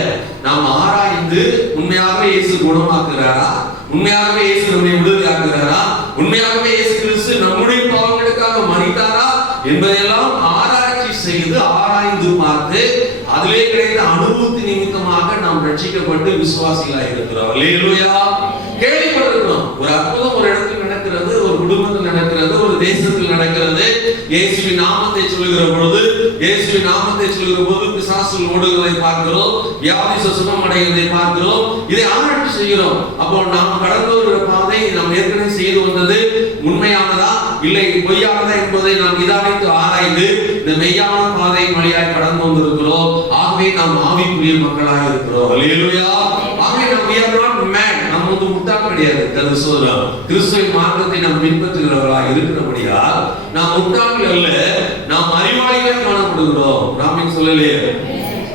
நாம் ஆராய்ந்து உண்மையாகவே இயேசு குணமாக்குறாரா, உண்மையாகவே இயேசு நம்மை விடுதலையாக்குறாரா, உண்மையாகவே இயேசு கிறிஸ்து நம்முடைய பாவங்களுக்காக மரித்தாரா என்பதையெல்லாம் ஆராய்ச்சி செய்து ஆராய்ந்து பார்த்து அதிலே கிடைத்த அனுபவத்தின் நிமித்தமாக நாம் ரட்சிக்கப்பட்டு விசுவாசிகளாக இருக்கிறோம். அல்லேலூயா. கேள்விப்பட்டிருக்கிறோம். ஒரு அற்புதம் ஒரு இடத்தில் நடக்கிறது, ஒரு குடும்பத்தில் நடக்கிறது, ஒரு தேசத்தில் நடக்கிறது. இயேசுவின் நாமத்தை சொல்லுகிற பொழுது, இயேசுவின் நாமத்தை சொல்லுகிற போது பிசாசுகள் ஓடுகிறதை பார்க்கிறோம், வியாதி சுகம் அடைகிறதை பார்க்கிறோம். இதை ஆராய்ச்சி செய்கிறோம். அப்போ நாம் கடந்து வருகிற பாதை நாம் ஏற்கனவே செய்து வந்தது உண்மையானதா இல்லை பொய்யானதா என்பதை நாம் நிதானித்து ஆராய்ந்து இந்த மெய்யான பாதை வழியாய் கடந்து வந்திருக்கிறோம். ஆகவே நாம் ஆவிக்குரிய மக்களாக இருக்கிறோம். அல்லேலூயா. ஆகவே நாம் we are not mad. நாம் முட்டாள் கிடையாது. கிறிஸ்துவின் மார்க்கத்தை நாம் பின்பற்றுகிறவர்களாக இருக்கிறபடியால் நாம் முட்டாள்கள் அல்ல, நாம் அறிவாளிகள் காணப்படுகிறோம். ராமின் சொல்லலையே?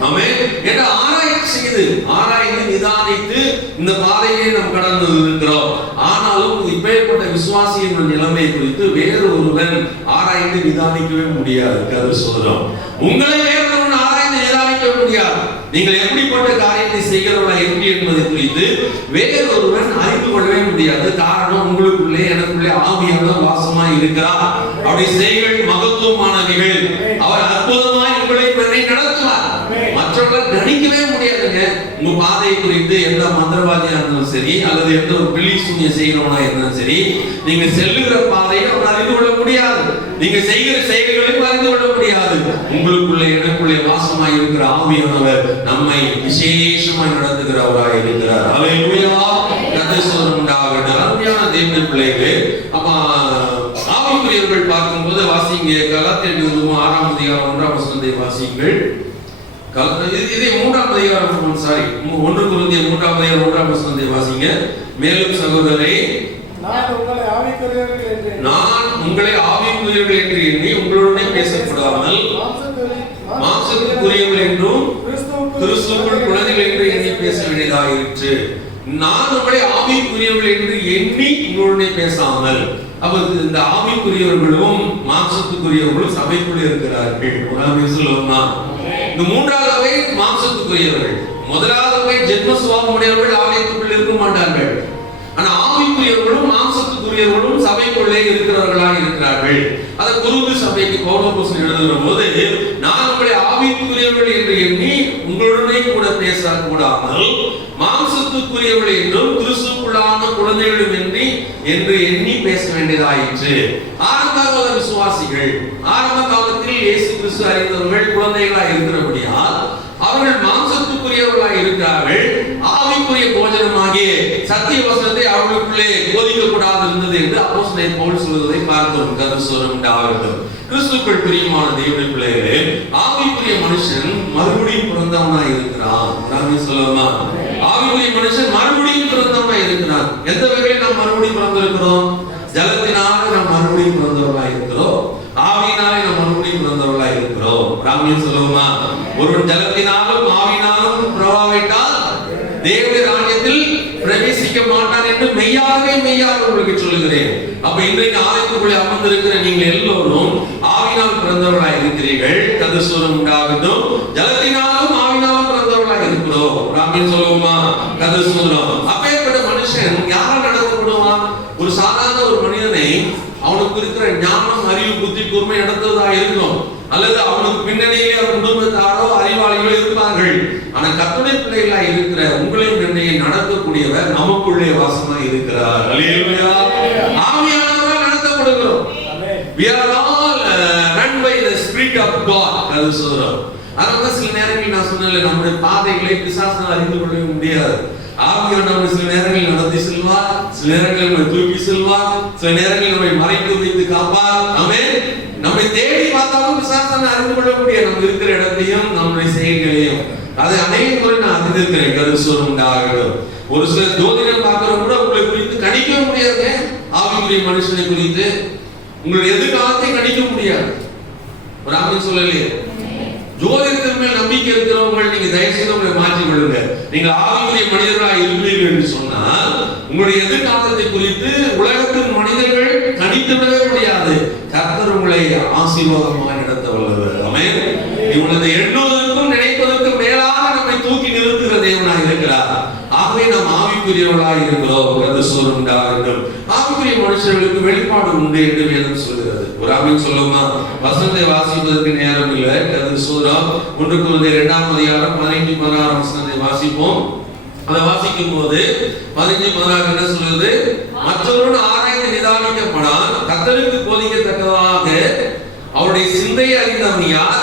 ஆமென். என்ற ஆராய்ச்சி செய்து ஆராய்ந்து நிதானித்து இந்த பாதையை நாம் கடந்து இருக்கிறோம். ஆனாலும் இப்பேற்பட்ட விசுவாசியின் நிலைமை குறித்து வேறு ஒருவன் ஆராய்ந்து நிதானிக்கவே முடியாது. கர்த்தர் சொல்றோம், உங்களை வேறொருவன் ஆராய்ந்து நிதானிக்க முடியாது. நீங்கள் எப்படிப்பட்ட காரியத்தை செய்கிறவர்களா எப்படி என்பதை குறித்து வேறொருவன் அறிந்து கொள்ளவே முடியாது. காரணம், உங்களுக்குள்ளே எனக்குள்ளே ஆவியானவர் வாசமாய் இருக்கிறார். அவருடைய செய்கைகள் மகத்துவமானவைகள். அவர் அற்புதமாய் உங்களை நடத்துவார். மற்றவர்கள் கணிக்கவே முடியாதுங்க. உங்க பாதையை குறித்து எந்த மந்திரவாதியா இருந்தாலும் சரி, அல்லது எந்த ஒரு பிள்ளி சூன்யம் செய்கிறவனா இருந்தாலும் சரி, நீங்க செல்லுகிற பாதையை அவர் அறிந்து கொள்ள முடியாது. நீங்க செய்கிற செயல்களையும் அறிந்து கொள்ள முடியாது. உங்களுக்குள்ளே எனக்குள்ளே வாசமாய் இருக்கிற ஆவியானவர் நம்மை விசேஷமாய் நடத்துகிறவராய் இருக்கிறார். அல்லேலூயா. கர்த்தர் உண்டாகட்டும். அருமையான தேவனுடைய பிள்ளைகளே, அப்ப ஆவிக்குரியவர்கள் பார்க்கும்போது வாசிங்க கலாத்தியர் 6ஆம் அதிகாரம் 1ஆம் வசனத்தை வாசிங்கள். இதே 3ஆம் அதிகாரம் 1 கொரிந்தியர் 3ஆம் அதிகாரம் 1ஆம் வசனத்தை வாசிங்க. மேலும் சகோதரரே, நான் உங்களை ஆவிக்குரியவர்கள் என்று எண்ணி உங்களுடனே பேசப்படாமல் மாம்சத்துக்குரியவர்கள் என்றும் கிறிஸ்துவுக்குள் குழந்தைகள் என்று எண்ணி பேச வேண்டியதாயிற்று. நான் உங்களை ஆவிக்குரியவர்கள் என்று எண்ணி உங்களுடனே பேசாமல். அப்ப இந்த ஆவிக்குரியவர்களும் மாம்சத்துக்குரியவர்களும் சபைக்குள்ளே இருக்கிறார்கள். சொல்லுவோமா? இந்த மூன்றாவது மாம்சத்துக்குரியவர்கள். முதலாவது ஜென்ம சுபாவம் உடையவர்கள் ஆலயத்துக்குள் இருக்க மாட்டார்கள். ஆனா ஆவிக்குரியவர்களும் மாம்சத்துக்குரியவர்களும் சபைக்குள்ளே இருக்கிறவர்களாக இருக்கிறார்கள். அதை குருது சபைக்கு பவுலோஸ் எழுதுகிற போது, நான் உங்களை ஆவிக்குரியவர்கள் என்று எண்ணி உங்களுடனே கூட பேசக்கூடாமல் மாம்சத்துக்குரியவர்கள் என்றும் கிறிஸ்துவுக்குள்ளான குழந்தைகளும் என்று எண்ணி பேச வேண்டியதாயிற்று. ஆரம்ப கால விசுவாசிகள், ஆரம்ப காலத்தில் இயேசு கிறிஸ்து அறிந்தவர்கள் குழந்தைகளாக இருக்கிறபடியால் அவர்கள் மாம்சத்துக்குரியவர்களாக இருக்கிறார்கள். ஆவிக்குரிய போஜனமாகிய சத்திய வசனத்தை அவர்களுக்குள்ளே போதிக்கக்கூடாது இருந்தது என்று அப்போஸ்தலன் பவுல் சொல்வதை பார்க்கிறோம். கர்த்தர் உண்டாகட்டும். கிறிஸ்துவுக்குள் பிரியமான தேவனுடைய பிள்ளைகளே, ஆவிக்குரிய மனுஷன் மறுபடியும் பிறந்தவனாய் இருக்கிறான். நாமே சொல்லுமா? ஆவிக்குரிய மனுஷன் மறுபடியும் பிறந்தவனாய் இருக்கிறான். எந்த வகையில் நாம் மறுபடியும் பிறந்திருக்கிறோம்? ஜலத்தினாலே நாம் மறுபடியும் பிறந்தவர்களாய் இருக்கிறோம். ஆவியினாலே நாம் மறுபடியும் பிறந்தவர்களாய் இருக்கிறோம். ராமியம் சொல்லுமா? ஒருவன் ஜலத்தினாலும் ஆவியினாலும் பிறவாவிட்டால் தேவனுடைய ராஜ்யத்தில் பிரவேசிக்க மாட்டான் என்று மெய்யாகவே உங்களுக்கு சொல்லுகிறேன். அப்ப இன்றைக்கு ஆலயத்துக்குள்ளே அமர்ந்திருக்கிற நீங்கள் எல்லோரும் ஆவினால் பிறந்தவர்களாய் இருக்கிறீர்கள். கர்த்தர் உண்டாகட்டும். ஜலத்தினாலும் ஆவினாலும் பிறந்தவர்களாய் இருக்கிறோம். ராமியம் சொல்லுவோமா? கர்த்தர் அப்பேற்பட்ட மனுஷன் யாரால் நடத்தப்படுவான்? ஒரு சாதாரண ஒரு மனிதனை அவனுக்கு இருக்கிற ஞானம், அறிவு, புத்தி, கூர்மை நடத்துவதா இருக்கும். அல்லது அவனுக்கு பின்னணியிலே அவர் குடும்பத்தாரோ அறிவாளிகளோ இருப்பார்கள். ஆனா கர்த்தருடைய பிள்ளைகளா இருக்கிற உங்களையும் என்னையை நடத்தக்கூடியவர் நமக்குள்ளே வாசமாய் இருக்கிறார். அல்லேலூயா. ஆவியானவரால் நடத்தப்படுகிறோம். We are all run by the Spirit of God. அது சொல்றோம். அதனால சில நேரங்களில் நான் சொன்னேன்ல, நம்முடைய பாதைகளை பிசாசால் அறிந்து கொள்ள முடியாது. ஆவியானவர் சில நேரங்களில் நடத்தி செல்வார், சில நேரங்களில் நம்மை தூக்கி செல்வார், சில நேரங்களில் நம்மை மறைத்து வைத்து காப்பார். ஆமென். நம்மை தேடி பார்த்தாலும் பிசாசால் அறிந்து கொள்ள முடியாது நம்ம இருக்கிற இடத்தையும் நம்முடைய செயல்களையும். அதை அநேக முறை நான் அறிந்திருக்கிறேன். கர்த்தர் உண்டாகட்டும். ஒரு சில ஜோதிடம் பார்க்கிறவங்க கூட உங்களை குறித்து கணிக்க முடியாது. ஆவிக்குரிய மனுஷனை குறித்து உங்களுடைய எதிர்காலத்தை கணிக்க முடியாது. ஒரு ஆவின் சொல்லலையே, ஜோதிடத்தின் மேல் நம்பிக்கை இருக்கிறவங்க நீங்க தயவு செய்து உங்களை மாற்றிக் கொள்ளுங்க. நீங்க ஆவிக்குரிய மனிதர்களாக இருக்கிறீர்கள் என்று சொன்னால் உங்களுடைய எதிர்காலத்தை குறித்து உலகத்தின் மனிதர்கள் கணித்துவிடவே முடியாது. கர்த்தர் உங்களை ஆசீர்வாதமாக நடத்த வல்லவர். ஆமென். இவனது எண்ணுவதற்கும் நினைப்பதற்கும் மேலாக நம்மை தூக்கி நிறுத்துகிற தேவனாக இருக்கிறார். ஆகவே நாம் ஆவிக்குரியவர்களாக இருக்கிறோம். கர்த்தர் உண்டாகட்டும். ஆவிக்குரிய மனுஷர்களுக்கு வெளிப்பாடு உண்டு என்று வேதம் சொல்கிறது. ஒரு ஆமென் சொல்லுமா? வசனத்தை வாசிப்பதற்கு நேரம் இல்லை. கர்த்தர் சொல்றார். 1 கொரிந்தியர் 2 அதிகாரம் 15-16 வசனத்தை வாசிப்போம். அதை வாசிக்கும் போது 15-16 என்ன சொல்றது? மற்றவரோடு ஆராய்ந்து நிதானிக்கப்படான் கர்த்தருக்கு போதிக்கத்தக்கதாக அவருடைய சிந்தையை அறிந்தவன் யார்?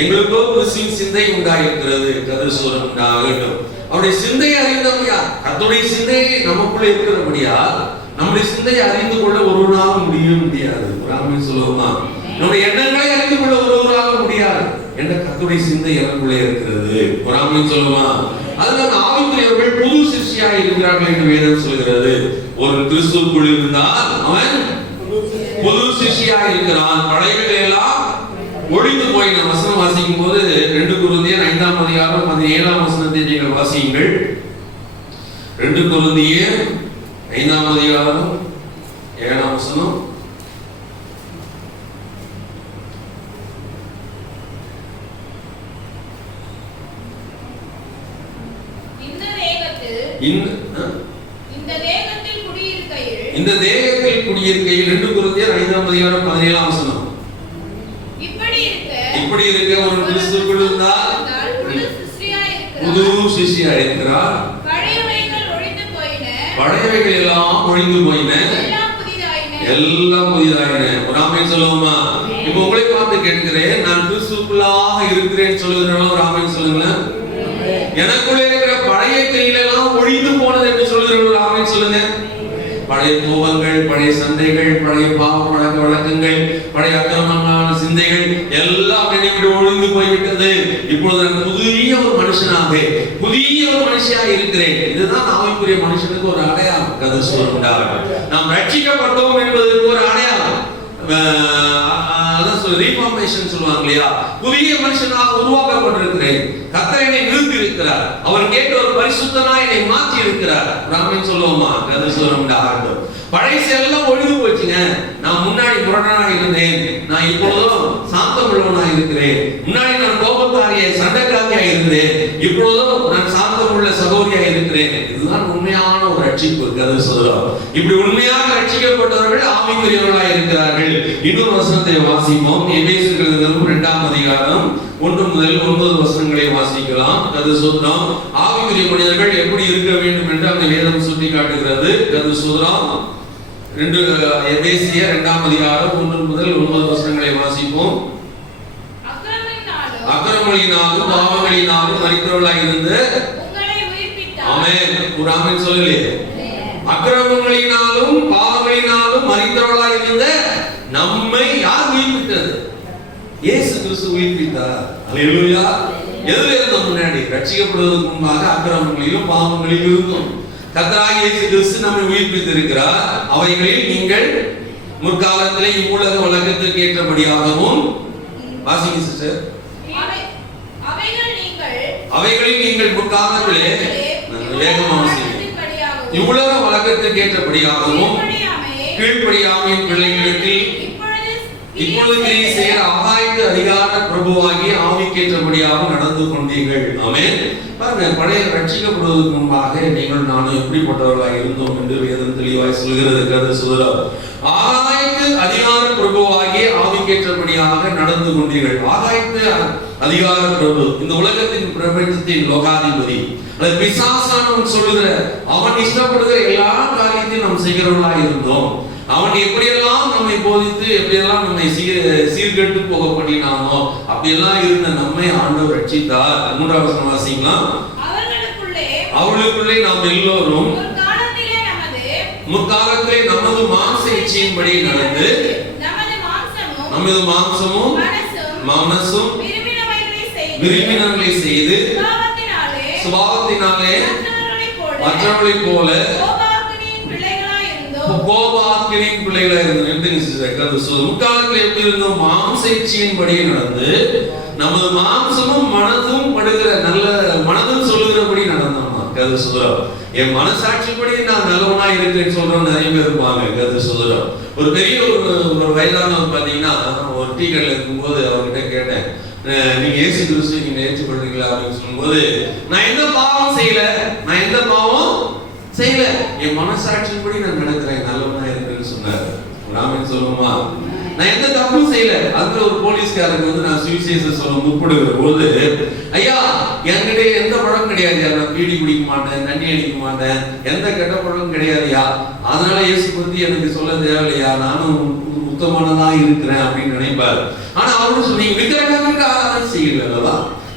எங்களுக்கோ கிறிஸ்துவின் சிந்தை உண்டாயிருக்கிறது. கர்த்தர் உண்டாகட்டும். அவருடைய சிந்தையை அறிந்தவன் யார்? கர்த்தருடைய சிந்தை நமக்குள்ளே இருக்கிறபடியால் நம்முடைய சிந்தையை அறிந்து கொள்ள ஒருவராலும் முடியாது. ஒரு ஆமென் சொல்லுவோமா? நம்முடைய எண்ணங்களை அறிந்து கொள்ள ஒருவராலும் முடியாது என்ற கர்த்தருடைய சிந்தை எனக்குள்ளே இருக்கிறது. ஒரு ஆமென் சொல்லுவோமா? அதனால ஆவிக்குரியவர்கள் புது சிருஷ்டியாக இருக்கிறார்கள் என்று வேதம் சொல்கிறது. ஒரு கிறிஸ்துவுக்குள் இருந்தால் அவன் புது சிருஷ்டியாக இருக்கிறான். பழையவைகள் எல்லாம் ஒழிந்து போய் நம்ம வசனம் வாசிக்கும் போது 2 கொரிந்தியர் 5 அதிகாரம் 17 வசனத்தை நீங்கள் வாசியுங்கள். 2 கொரிந்தியர் 5 அதிகாரம் 7 வசனம். இந்த தேகத்தில் குடியிருக்கையில் 2 கொரிந்தியர் 5 அதிகாரம் 17 வசனம். இப்படி இருக்க ஒரு கிறிஸ்துவுக்குள் இருந்தால் புது சிருஷ்டியாக இருக்கிறார். பழையவைகள் எல்லாம் ஒழிந்து போயின, எல்லாம் புதிதாயின. ஒரு ஆமென் சொல்லுவோமா? இப்போ உங்களை பார்த்து கேட்கிறேன், நான் கிறிஸ்துவுக்குள்ளாக இருக்கிறேன் சொல்லுகிறேன். ஒரு ஆமென் சொல்லுங்க. எனக்குள்ளே இருக்கிற பழைய கையிலெல்லாம் ஒழிந்து போனது என்று சொல்லுகிறேன். ஒரு ஆமென் சொல்லுங்க. பழைய கோபங்கள், பழைய சண்டைகள், பழைய பாவ பழக்க வழக்கங்கள், பழைய அக்கிரமமான சிந்தைகள் எல்லாம் என்னை ஒழிந்து போய்விட்டது. இப்பொழுது நான் புதிய ஒரு மனுஷனாக, புதிய ஒரு மனுஷியாக இருக்கிறேன். இதுதான் ஆவிக்குரிய மனுஷனுக்கு ஒரு அடையாளம். கர்த்தர் சொல்றார். நாம் ரட்சிக்கப்பட்டோம் என்பதற்கு ஒரு அடையாளம். அதான் ரீஃபார்மேஷன் சொல்லுவாங்க இல்லையா, புதிய மனுஷனாக உருவாக்கப்பட்டிருக்கிறேன், கர்த்தர் என்னை நிறுத்தி இருக்கிறார், அவர் கேட்ட ஒரு பரிசுத்தனா என்னை மாற்றி இருக்கிறார். ராமன் சொல்லுவோமா? கர்த்தர் சொல்றார். பழைய எல்லாம் ஒழிந்து போச்சுங்க. நான் முன்னாடி முரணனா இருந்தேன், நான் இப்பொழுதும் சாந்தம் உள்ளவனா இருக்கிறேன். முன்னாடி நான் கோபக்காரியை சண்டைக்காரியா இருந்தேன், இப்பொழுதும் நான் சாந்தம் உள்ள சகோதரியா இருக்கிறேன். இதுதான் உண்மையான ஒரு ரட்சிப்பு. கர்த்தர் சொல்றார். இப்படி உண்மையாக ரட்சிக்கப்பட்டவர்கள் ஆவிக்குரியவர்களாக இருக்கிறார்கள். இன்னொரு வசனத்தை வாசிப்போம். எபேசியர் 2ஆம் அதிகாரம் 1 முதல் 9 வசனங்களை வாசிக்கலாம். கர்த்தர் சொல்றார், ஆவிக்குரிய மனிதர்கள் எப்படி இருக்க வேண்டும் என்று அந்த வேதம் சுட்டி காட்டுகிறது. கர்த்தர் சொல்றார், எபேசியர் 2ஆம் அதிகாரம் 1 முதல் 9 வசனங்களை வாசிப்போம். அக்கிரமங்களினாலும் பாவங்களினாலும் மரித்தவர்களாய் இருந்து உங்களை உயிர்ப்பித்தார். ஆமென். ஒரு ஆமென் சொல்லலையே. அக்கிரமங்களினாலும் பாவங்களினாலும் மரித்தவர்களாய் இருந்த நம்மை யார் உயிர்ப்பித்தது? இயேசு கிறிஸ்து உயிர்ப்பித்தார். அல்லேலூயா. எதுல இருந்தோம்? முன்னாடி ரட்சிக்கப்படுவதற்கு முன்பாக அக்கிரமங்களிலும் பாவங்களிலும் இருந்தோம். கர்த்தராகிய இயேசு கிறிஸ்து நம்மை உயிர்ப்பித்திருக்கிறார். அவைகளில் நீங்கள் முற்காலத்திலே இவ்வுலக வழக்கத்திற்கு ஏற்றபடியாகவும் வாசிங்க சிஸ்டர். அவைகளில் நீங்கள் முற்காலத்திலே வேகமாக வாசிங்க. இவ்வுலக வழக்கத்திற்கு ஏற்றபடியாகவும் கீழ்ப்படியாமையின் பிள்ளைகளிடத்தில் இப்பொழுது கிரியை செய்கிற ஆகாயத்து அதிகார பிரபுவாகிய ஆவிக்கேற்றபடியாக நடந்து கொண்டீர்கள். ஆமென். பாருங்க, பழைய ரட்சிக்கப்படுவதற்கு முன்பாக நீங்கள் நானும் எப்படிப்பட்டவர்களாக இருந்தோம் என்று வேதம் தெளிவாய் சொல்கிறது. கர்த்தர் சொல்கிறார், ஆகாயத்து அதிகார பிரபுவாகிய ஆவிக்கேற்றபடியாக நடந்து கொண்டீர்கள். ஆகாயத்து அதிகார பிரபு இந்த உலகத்தின் பிரபஞ்சத்தின் லோகாதிபதி, அது பிசாசானவன் சொல்லுகிற அவன் இஷ்டப்படுகிற எல்லா காரியத்தையும் நாம் செய்கிறவர்களாக இருந்தோம். அவன் எப்படியெல்லாம் நம்மை போதித்து எப்படியெல்லாம் நம்மை சீர்கெட்டு போக பண்ணினானோ அப்படியெல்லாம் இருந்த நம்மை ஆண்டவர் ரட்சித்தார். 3ஆம் வசனம் வாசிக்கலாம். அவர்களுக்குள்ளே நாம் எல்லோரும் முற்காலத்திலே நமது மாம்ச இச்சையின்படி நடந்து நமது மாம்சமும் மனசும் விரும்பினவர்களை செய்து சுபாவத்தினாலே மற்றவர்களைப் போல கோபாக்கினின் பிள்ளைகளா இருந்தோம். முற்காலத்தில் எப்படி இருந்தோம்? மாம்ச இச்சையின்படி நடந்து நமது மாம்சமும் மனதும் படுகிற நல்ல மனதும் சொல்லுகிறபடி நடந்தோம். கர்த்தர் சொல்றார், என் மனசாட்சிப்படி நான் நல்லவனா இருக்கேன்னு சொல்றோம் நிறைய பேர் இருப்பாங்க. கர்த்தர் சொல்றார், ஒரு பெரிய ஒரு வயதானவர் பாத்தீங்கன்னா, ஒரு டீ கடையில் இருக்கும்போது அவர்கிட்ட கேட்டேன், நீங்க இயேசு கிறிஸ்துவை நீங்க ஏற்றுக்கொள்றீங்களா அப்படின்னு சொல்லும்போது, நான் எந்த பாவம் செய்யல, என் மனசாட்சியின்படி நான் நடக்கிறேன், நல்லவனா இருக்கிறேன்னு சொன்னாரு. ராமன் சொல்லுமா, நான் எந்த தப்பும் செய்யல. அதுல ஒரு போலீஸ்காரருக்கு வந்து நான் சுவிசேஷம் சொல்ல முற்படுகிற போது, ஐயா என்கிட்ட எந்த பழம் கிடையாது, நான் பீடி குடிக்க மாட்டேன், தண்ணி அடிக்க மாட்டேன், எந்த கெட்ட பழமும் கிடையாதுயா, அதனால இயேசு பத்தி எனக்கு சொல்ல தேவையில்லையா, நானும் உத்தமனதா இருக்கிறேன் அப்படின்னு நினைப்பாரு. ஆனா அவரு சொன்னீங்க விக்கிரகங்களுக்கு ஆராதனை செய்யல அல்லவா,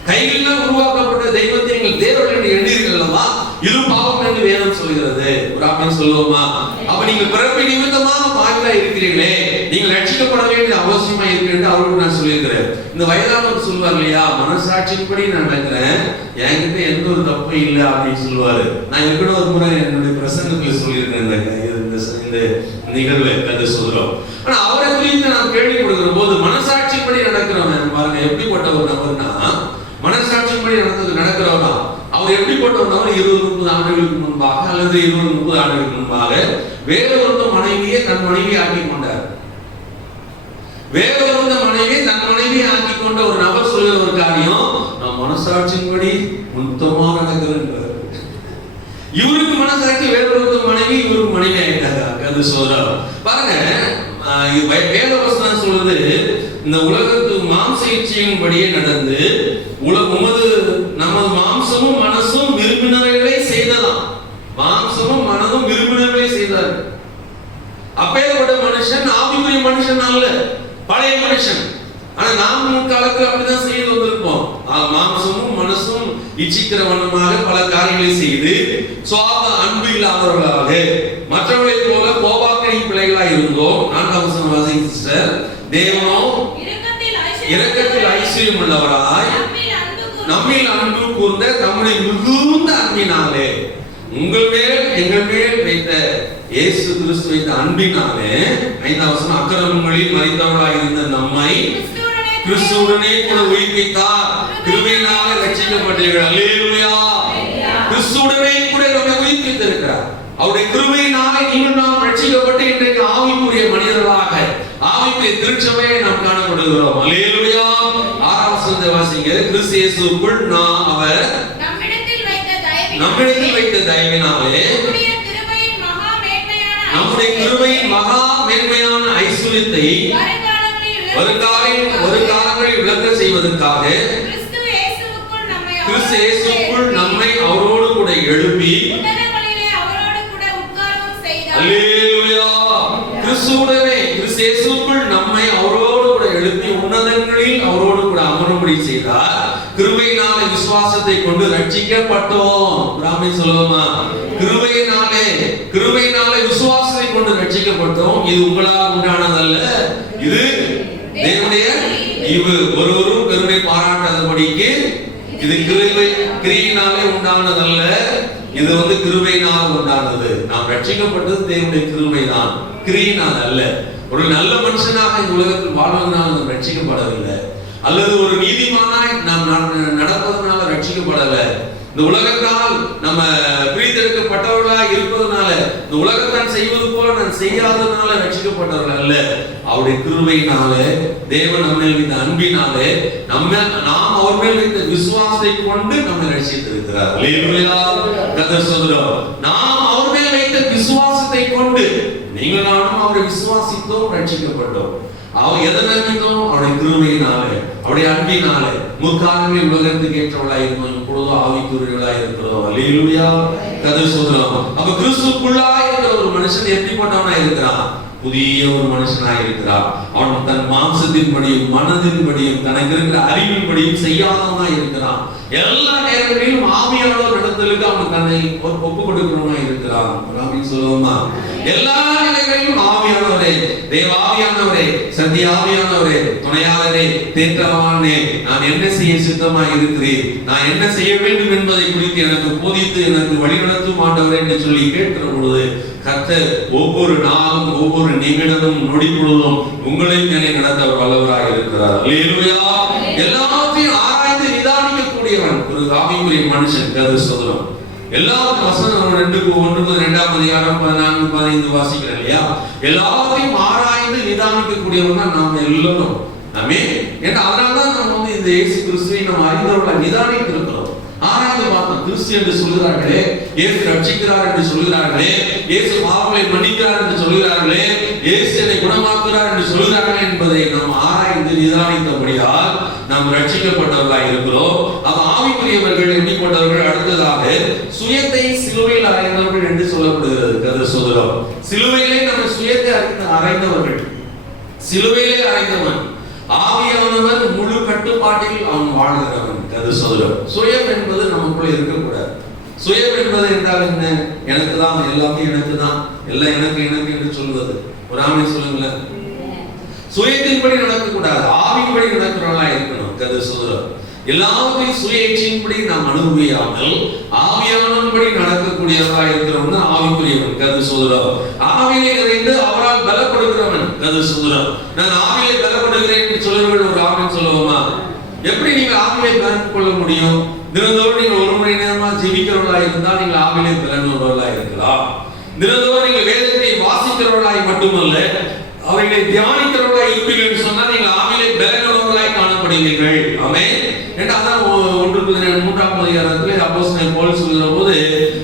கைகளில் உருவாக்கப்பட்ட தெய்வத்தை நீங்கள் தேவர்கள் என்று எண்ணீர்கள் அல்லவா, இது பாவம் என்று வேதம் சொல்கிறது. ஒரு ஆமென் சொல்லுவோமா? அப்ப நீங்கள் பிறப்பு நிமித்தமாக பாவிகளா இருக்கிறீர்களே, நீங்கள் ரட்சிக்கப்பட வேண்டிய அவசியமா இருக்கு என்று அவருக்கு நான் சொல்லியிருக்கிறேன். இந்த வயதானவர் சொல்வார் இல்லையா, மனசாட்சியின்படி நான் நடக்கிறேன், என்கிட்ட எந்த ஒரு தப்பும் இல்லை அப்படின்னு சொல்லுவாரு. நான் ஏற்கனவே ஒரு முறை என்னுடைய பிரசங்கத்தில் சொல்லியிருக்கேன் இந்த நிகழ்வை கதை சொல்றோம். ஆனா அவரை குறித்து நான் கேள்விப்படுகிற போது, மனசாட்சியின்படி நடக்கிறவன் பாருங்க எப்படிப்பட்ட ஒரு நபர்னா, மனசாட்சியின்படி நடக்கிறவனா அவர் எப்படிப்பட்ட ஒரு நபர்? 20-30 ஆண்டுகளுக்கு முன்பாக அல்லது 20-30 ஆண்டுகளுக்கு முன்பாக வேறொரு மனைவியை தன் மனைவி ஆக்கி கொண்டார். வேறொரு மனைவியை தன் மனைவி ஆக்கி கொண்ட ஒரு நபர் சொல்கிற ஒரு காரியம், நான் மனசாட்சியின்படி முத்தமா நடக்கிறேன். இவருக்கு மனசாட்சி வேறொரு மனைவி, இவருக்கு மனைவி ஆயிட்டாங்க. அது சொல்றாரு பாருங்க, வேத வசனம் சொல்றது, இந்த உலகத்து மாம்ச இச்சையின்படியே நடந்து நமது மாம்சமும் மனசும் விரும்பினவைகளை செய்ததாம். மாம்சமும் மனதும் விரும்பினவைகளை செய்தார்கள். அப்பேற்பட்ட மனுஷன் ஆவிக்குரிய மனுஷன் அல்ல, பழைய மனுஷன். ஆனா நாம் முற்காலத்தில் அப்படிதான் செய்து வந்திருப்போம். மாம்சமும் மனசும் இச்சிக்கிற வண்ணமாக பல காரியங்களை செய்து சுவாப அன்பு இல்லாதவர்களாக மற்றவர்களை போல கோபாக்கினின் பிள்ளைகளாக இருந்தோம். 4ஆம் வசனம் வாசிங்க சிஸ்டர். தேவனோ இரக்கத்தில் ஐஸ்வர்யம் உள்ளவராய் நம்மில் அன்பு கூர்ந்த தம்முடைய மிகுந்த அன்பினாலே. உங்கள் மேல் எங்கள் மேல் வைத்த இயேசு கிறிஸ்து வைத்த அன்பினாலே, 5ஆம் வசனம், அக்கிரமங்களில் மரித்தவர்களாய் இருந்த நம்மை கிறிஸ்துவுடனே கூட உயிர்ப்பித்தார், கிருபையினாலே ரட்சிக்கப்பட்டீர்கள். அல்லேலூயா. கிறிஸ்துவுடனே கூட நம்மை உயிர்ப்பித்திருக்கிறார். அவருடைய கிருபையினாலே நீங்கள் நாம் ரட்சிக்கப்பட்டு இன்றைக்கு ஆவிக்குரிய மனிதர்களாக, ஆவிக்குரிய திருச்சபையை நாம் காணப்படுகிறோம். அல்லேலூயா. 6ஆம் வசனத்தை வாசிங்க. கிறிஸ்து இயேசுவுக்குள் நாம் அவர் நம்மிடத்தில் வைத்த தயவினாலே நம்முடைய கிருபையின் மகா மேன்மையான ஐஸ்வரியத்தை வருங்காலங்களில் விளக்க செய்வதற்காக கிறிஸ்து இயேசுவுக்குள் நம்மை அவரோடு கூட எழுப்பி, அல்லேலூயா, கிறிஸ்துவுடனே கிறிஸ்து இயேசுவுக்குள் நம்மை அவரோடு கூட எழுப்பி உன்னதங்களில் அவரோடு கூட அமரும்படி செய்தார். கிருபையினாலே விசுவாசத்தை கொண்டு ரட்சிக்கப்பட்டோம். பிராமி சொல்லுவோமா? கிருபையினாலே விசுவாசத்தை கொண்டு ரட்சிக்கப்பட்டோம். இது உங்களால் உண்டானதல்ல, இது தேவனுடைய ஈவு. ஒருவரும் பெருமை பாராட்டாதபடிக்கு இது கிருபையினாலே உண்டானதல்ல, இது கிருபையினால் உண்டானது. நாம் ரட்சிக்கப்பட்டது தேவனுடைய கிருபைதான், கிரியினால் அல்ல. ஒரு நல்ல மனுஷனாக இந்த உலகத்தில் வாழ்வதனால் நாம் ரட்சிக்கப்படவில்லை, அல்லது ஒரு நீதிமானாய் நாம் நடப்பதனால ரட்சிக்கப்படவில்லை. இந்த உலகத்தால் நம்ம பிரித்தெடுக்கப்பட்டவர்களாக இருப்பதனால, இந்த உலகத்தான் செய்வது போல நான் செய்யாததுனால ரட்சிக்கப்பட்டவர்கள் அல்ல. அவருடைய கிருபையினாலே, தேவன் நம்ம மேல் வைத்த அன்பினாலே, நாம் அவர் மேல் வைத்த விசுவாசத்தை கொண்டு நம்மை ரட்சித்திருக்கிறார். அல்லேலூயா. கர்த்தர் சொல்றார், நாம் அவர் மேல் வைத்த விசுவாசத்தை கொண்டு, நீங்கள் நானும் அவரை விசுவாசித்தோம், ரட்சிக்கப்பட்டோம். அவன் எதனால் இருந்தோம்? அவருடைய கிருபையினாலே, அவருடைய அன்பினாலே. முற்காலங்களில் உலகத்துக்கு ஏற்றவர்களாய் இருந்தோம், இப்பொழுது ஆவிக்குரியவர்களாய் இருக்கிறோம். அல்லேலூயா. கர்த்தர் சொல்றார், அப்ப கிறிஸ்துவுக்குள்ளாய் இருக்கிற ஒரு மனுஷன் எப்படிப்பட்டவனாய் இருக்கிறான்? புதிய ஒரு மனுஷனாய் இருக்கிறான். அவன் தன் மாம்சத்தின்படியும் மனதின்படியும் தனக்கு இருக்கிற அறிவின்படியும் செய்யாதவனாய் இருக்கிறான். எல்லா நேரங்களிலும் ஆவியானவர் நடத்தலுக்கு அவன் தன்னை ஒப்பு கொடுக்கிறவனாய் இருக்கிறான். சொல்லுவோமா? எல்லா நிலைகளிலும் ஆவியானவரே, தேவாவியானவரே, சத்திய ஆவியானவரே, துணையாளரே, தேற்றவானே, நான் என்ன செய்ய சித்தமாய் இருக்கிறேன், நான் என்ன செய்ய வேண்டும் என்பதை குறித்து எனக்கு போதித்து எனக்கு வழிநடத்தும் ஆண்டவரே என்று சொல்லி கேட்கிற பொழுது, கர்த்தர் ஒவ்வொரு நாளும் ஒவ்வொரு நிமிடமும் நொடி பொழுதும் உங்களையும் என்னை நடத்த வல்லவராக இருக்கிறார். அல்லேலூயா. எல்லாத்தையும் ஆராய்ந்து நிதானிக்கக்கூடியவன் ஒரு ஆவிக்குரிய மனுஷன். கர்த்தர் சொல்றார், எல்லா வசனம் 2:1 அதிகாரம் 14 15 வாசிக்கிறேன் இல்லையா? எல்லாத்தையும் ஆராய்ந்து நிதானிக்கக்கூடியவன் தான் நாம் எல்லாரும். ஆமென். ஏன்னா அதனாலதான் நம்ம இந்த இயேசு கிறிஸ்துவை நம்ம அறிந்தவர்களாக நிதானித்திருக்கிறோம், ஆராய்ந்து பார்த்தோம். கிறிஸ்து என்று சொல்கிறார்களே, இயேசு ரட்சிக்கிறார் என்று சொல்கிறார்களே, இயேசு பாவங்களை மன்னிக்கிறார் என்று சொல்கிறார்களே, இயேசு என்னை குணமாக்குகிறார் என்று சொல்கிறார்கள் என்பதை நாம் ஆராய்ந்து நிதானித்தபடியால் நாம் ரட்சிக்கப்பட்டவர்களாக இருக்கிறோம். அப்ப ஆவிக்குரியவர்கள் எப்படிப்பட்டவர்கள்? அடுத்ததாக சுயத்தை சிலுவையில் அறைந்தவர்கள் என்று சொல்லப்படுகிறது. கர்த்தர் சொல்கிறார், சிலுவையிலே நம்ம சுயத்தை அறைந்தவர்கள். சிலுவையிலே அறைந்தவன் ஆவியானவர் முழு கட்டுப்பாட்டில் அவன் வாழ்கிறவன். கர்த்தர் சொல்கிறார், சுயம் என்பது நமக்குள்ள இருக்கக்கூடாது. சுயம் என்பது என்றால் என்ன? எனக்கு தான், எல்லாமே எனக்கு தான், எல்லாம் எனக்கு எனக்கு என்று சொல்வது. ஒரு ஆமை சொல்லுங்களேன். சுயத்தின்படி நடக்கக்கூடாது, ஆவியின்படி நடக்கிறவர்களா இருக்கணும். கர்த்தர் சொல்கிறார், எல்லாத்தையும் சுய இச்சையின்படி நாம் அனுபவியாமல் ஆவியானபடி நடக்கக்கூடியவராக இருக்கிறவன் ஆவிக்குரியவன். கர்த்தர் சொல்கிறார், ஆவியிலே நிறைந்து அவரால் பலப்படுகிறவன். கர்த்தர் சொல்கிறார், நான் ஆவியிலே பலப்படுகிறேன் என்று சொல்லுங்கள். ஒரு ஆவின் சொல்லுவோமா? எப்படி நீங்க ஆவியை பலன் கொள்ள முடியும்? தினந்தோறும் நீங்கள் 1 மணி நேரமா ஜெபிக்கிறவர்களாக இருந்தால் நீங்கள் ஆவியிலே பலனுள்ளவர்களாக இருக்கலாம். தினந்தோறும் நீங்கள் வேதத்தை வாசிக்கிறவர்களாய் மட்டுமல்ல, அவைகளை தியானிக்கிறவர்களாய் இருப்பீர்கள் என்று சொன்னால் நீங்கள் ஆவியிலே பலனுள்ளவர்களாய் காணப்படுவீர்கள். ஆமென். அதான் 1:3 அதிகாரத்தில் அப்போஸ்தலன் பவுல் சொல்கிற போது,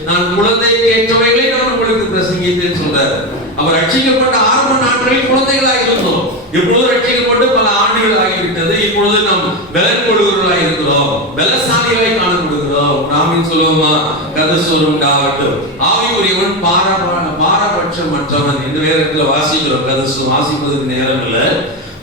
நான் குழந்தைக்கு ஏற்றவைகளை நான் உங்களுக்கு பிரசங்கித்தேன் சொல்றார். அவர் ரட்சிக்கப்பட்ட ஆரம்ப நாட்களில் குழந்தைகளாக இருந்தோம், இப்பொழுது ரட்சிக்கப்பட்டு பல ஆண்டுகள் ஆகிவிட்டது. இப்பொழுது நாம் பலன் கொள்கிறவர்களாக இருக்கிறோம், பலசாலிகளாய் காணப்படுகிறோம். நாமின் சொல்லுவோமா? கர்த்தர் சொல்லுண்டாகட்டும். ஆவிக்குரியவன் பாரபட்சமற்றவன் என்று வேற இடத்துல வாசிக்கிறோம். கர்த்தர் வாசிப்பதற்கு நேரம் இல்லை.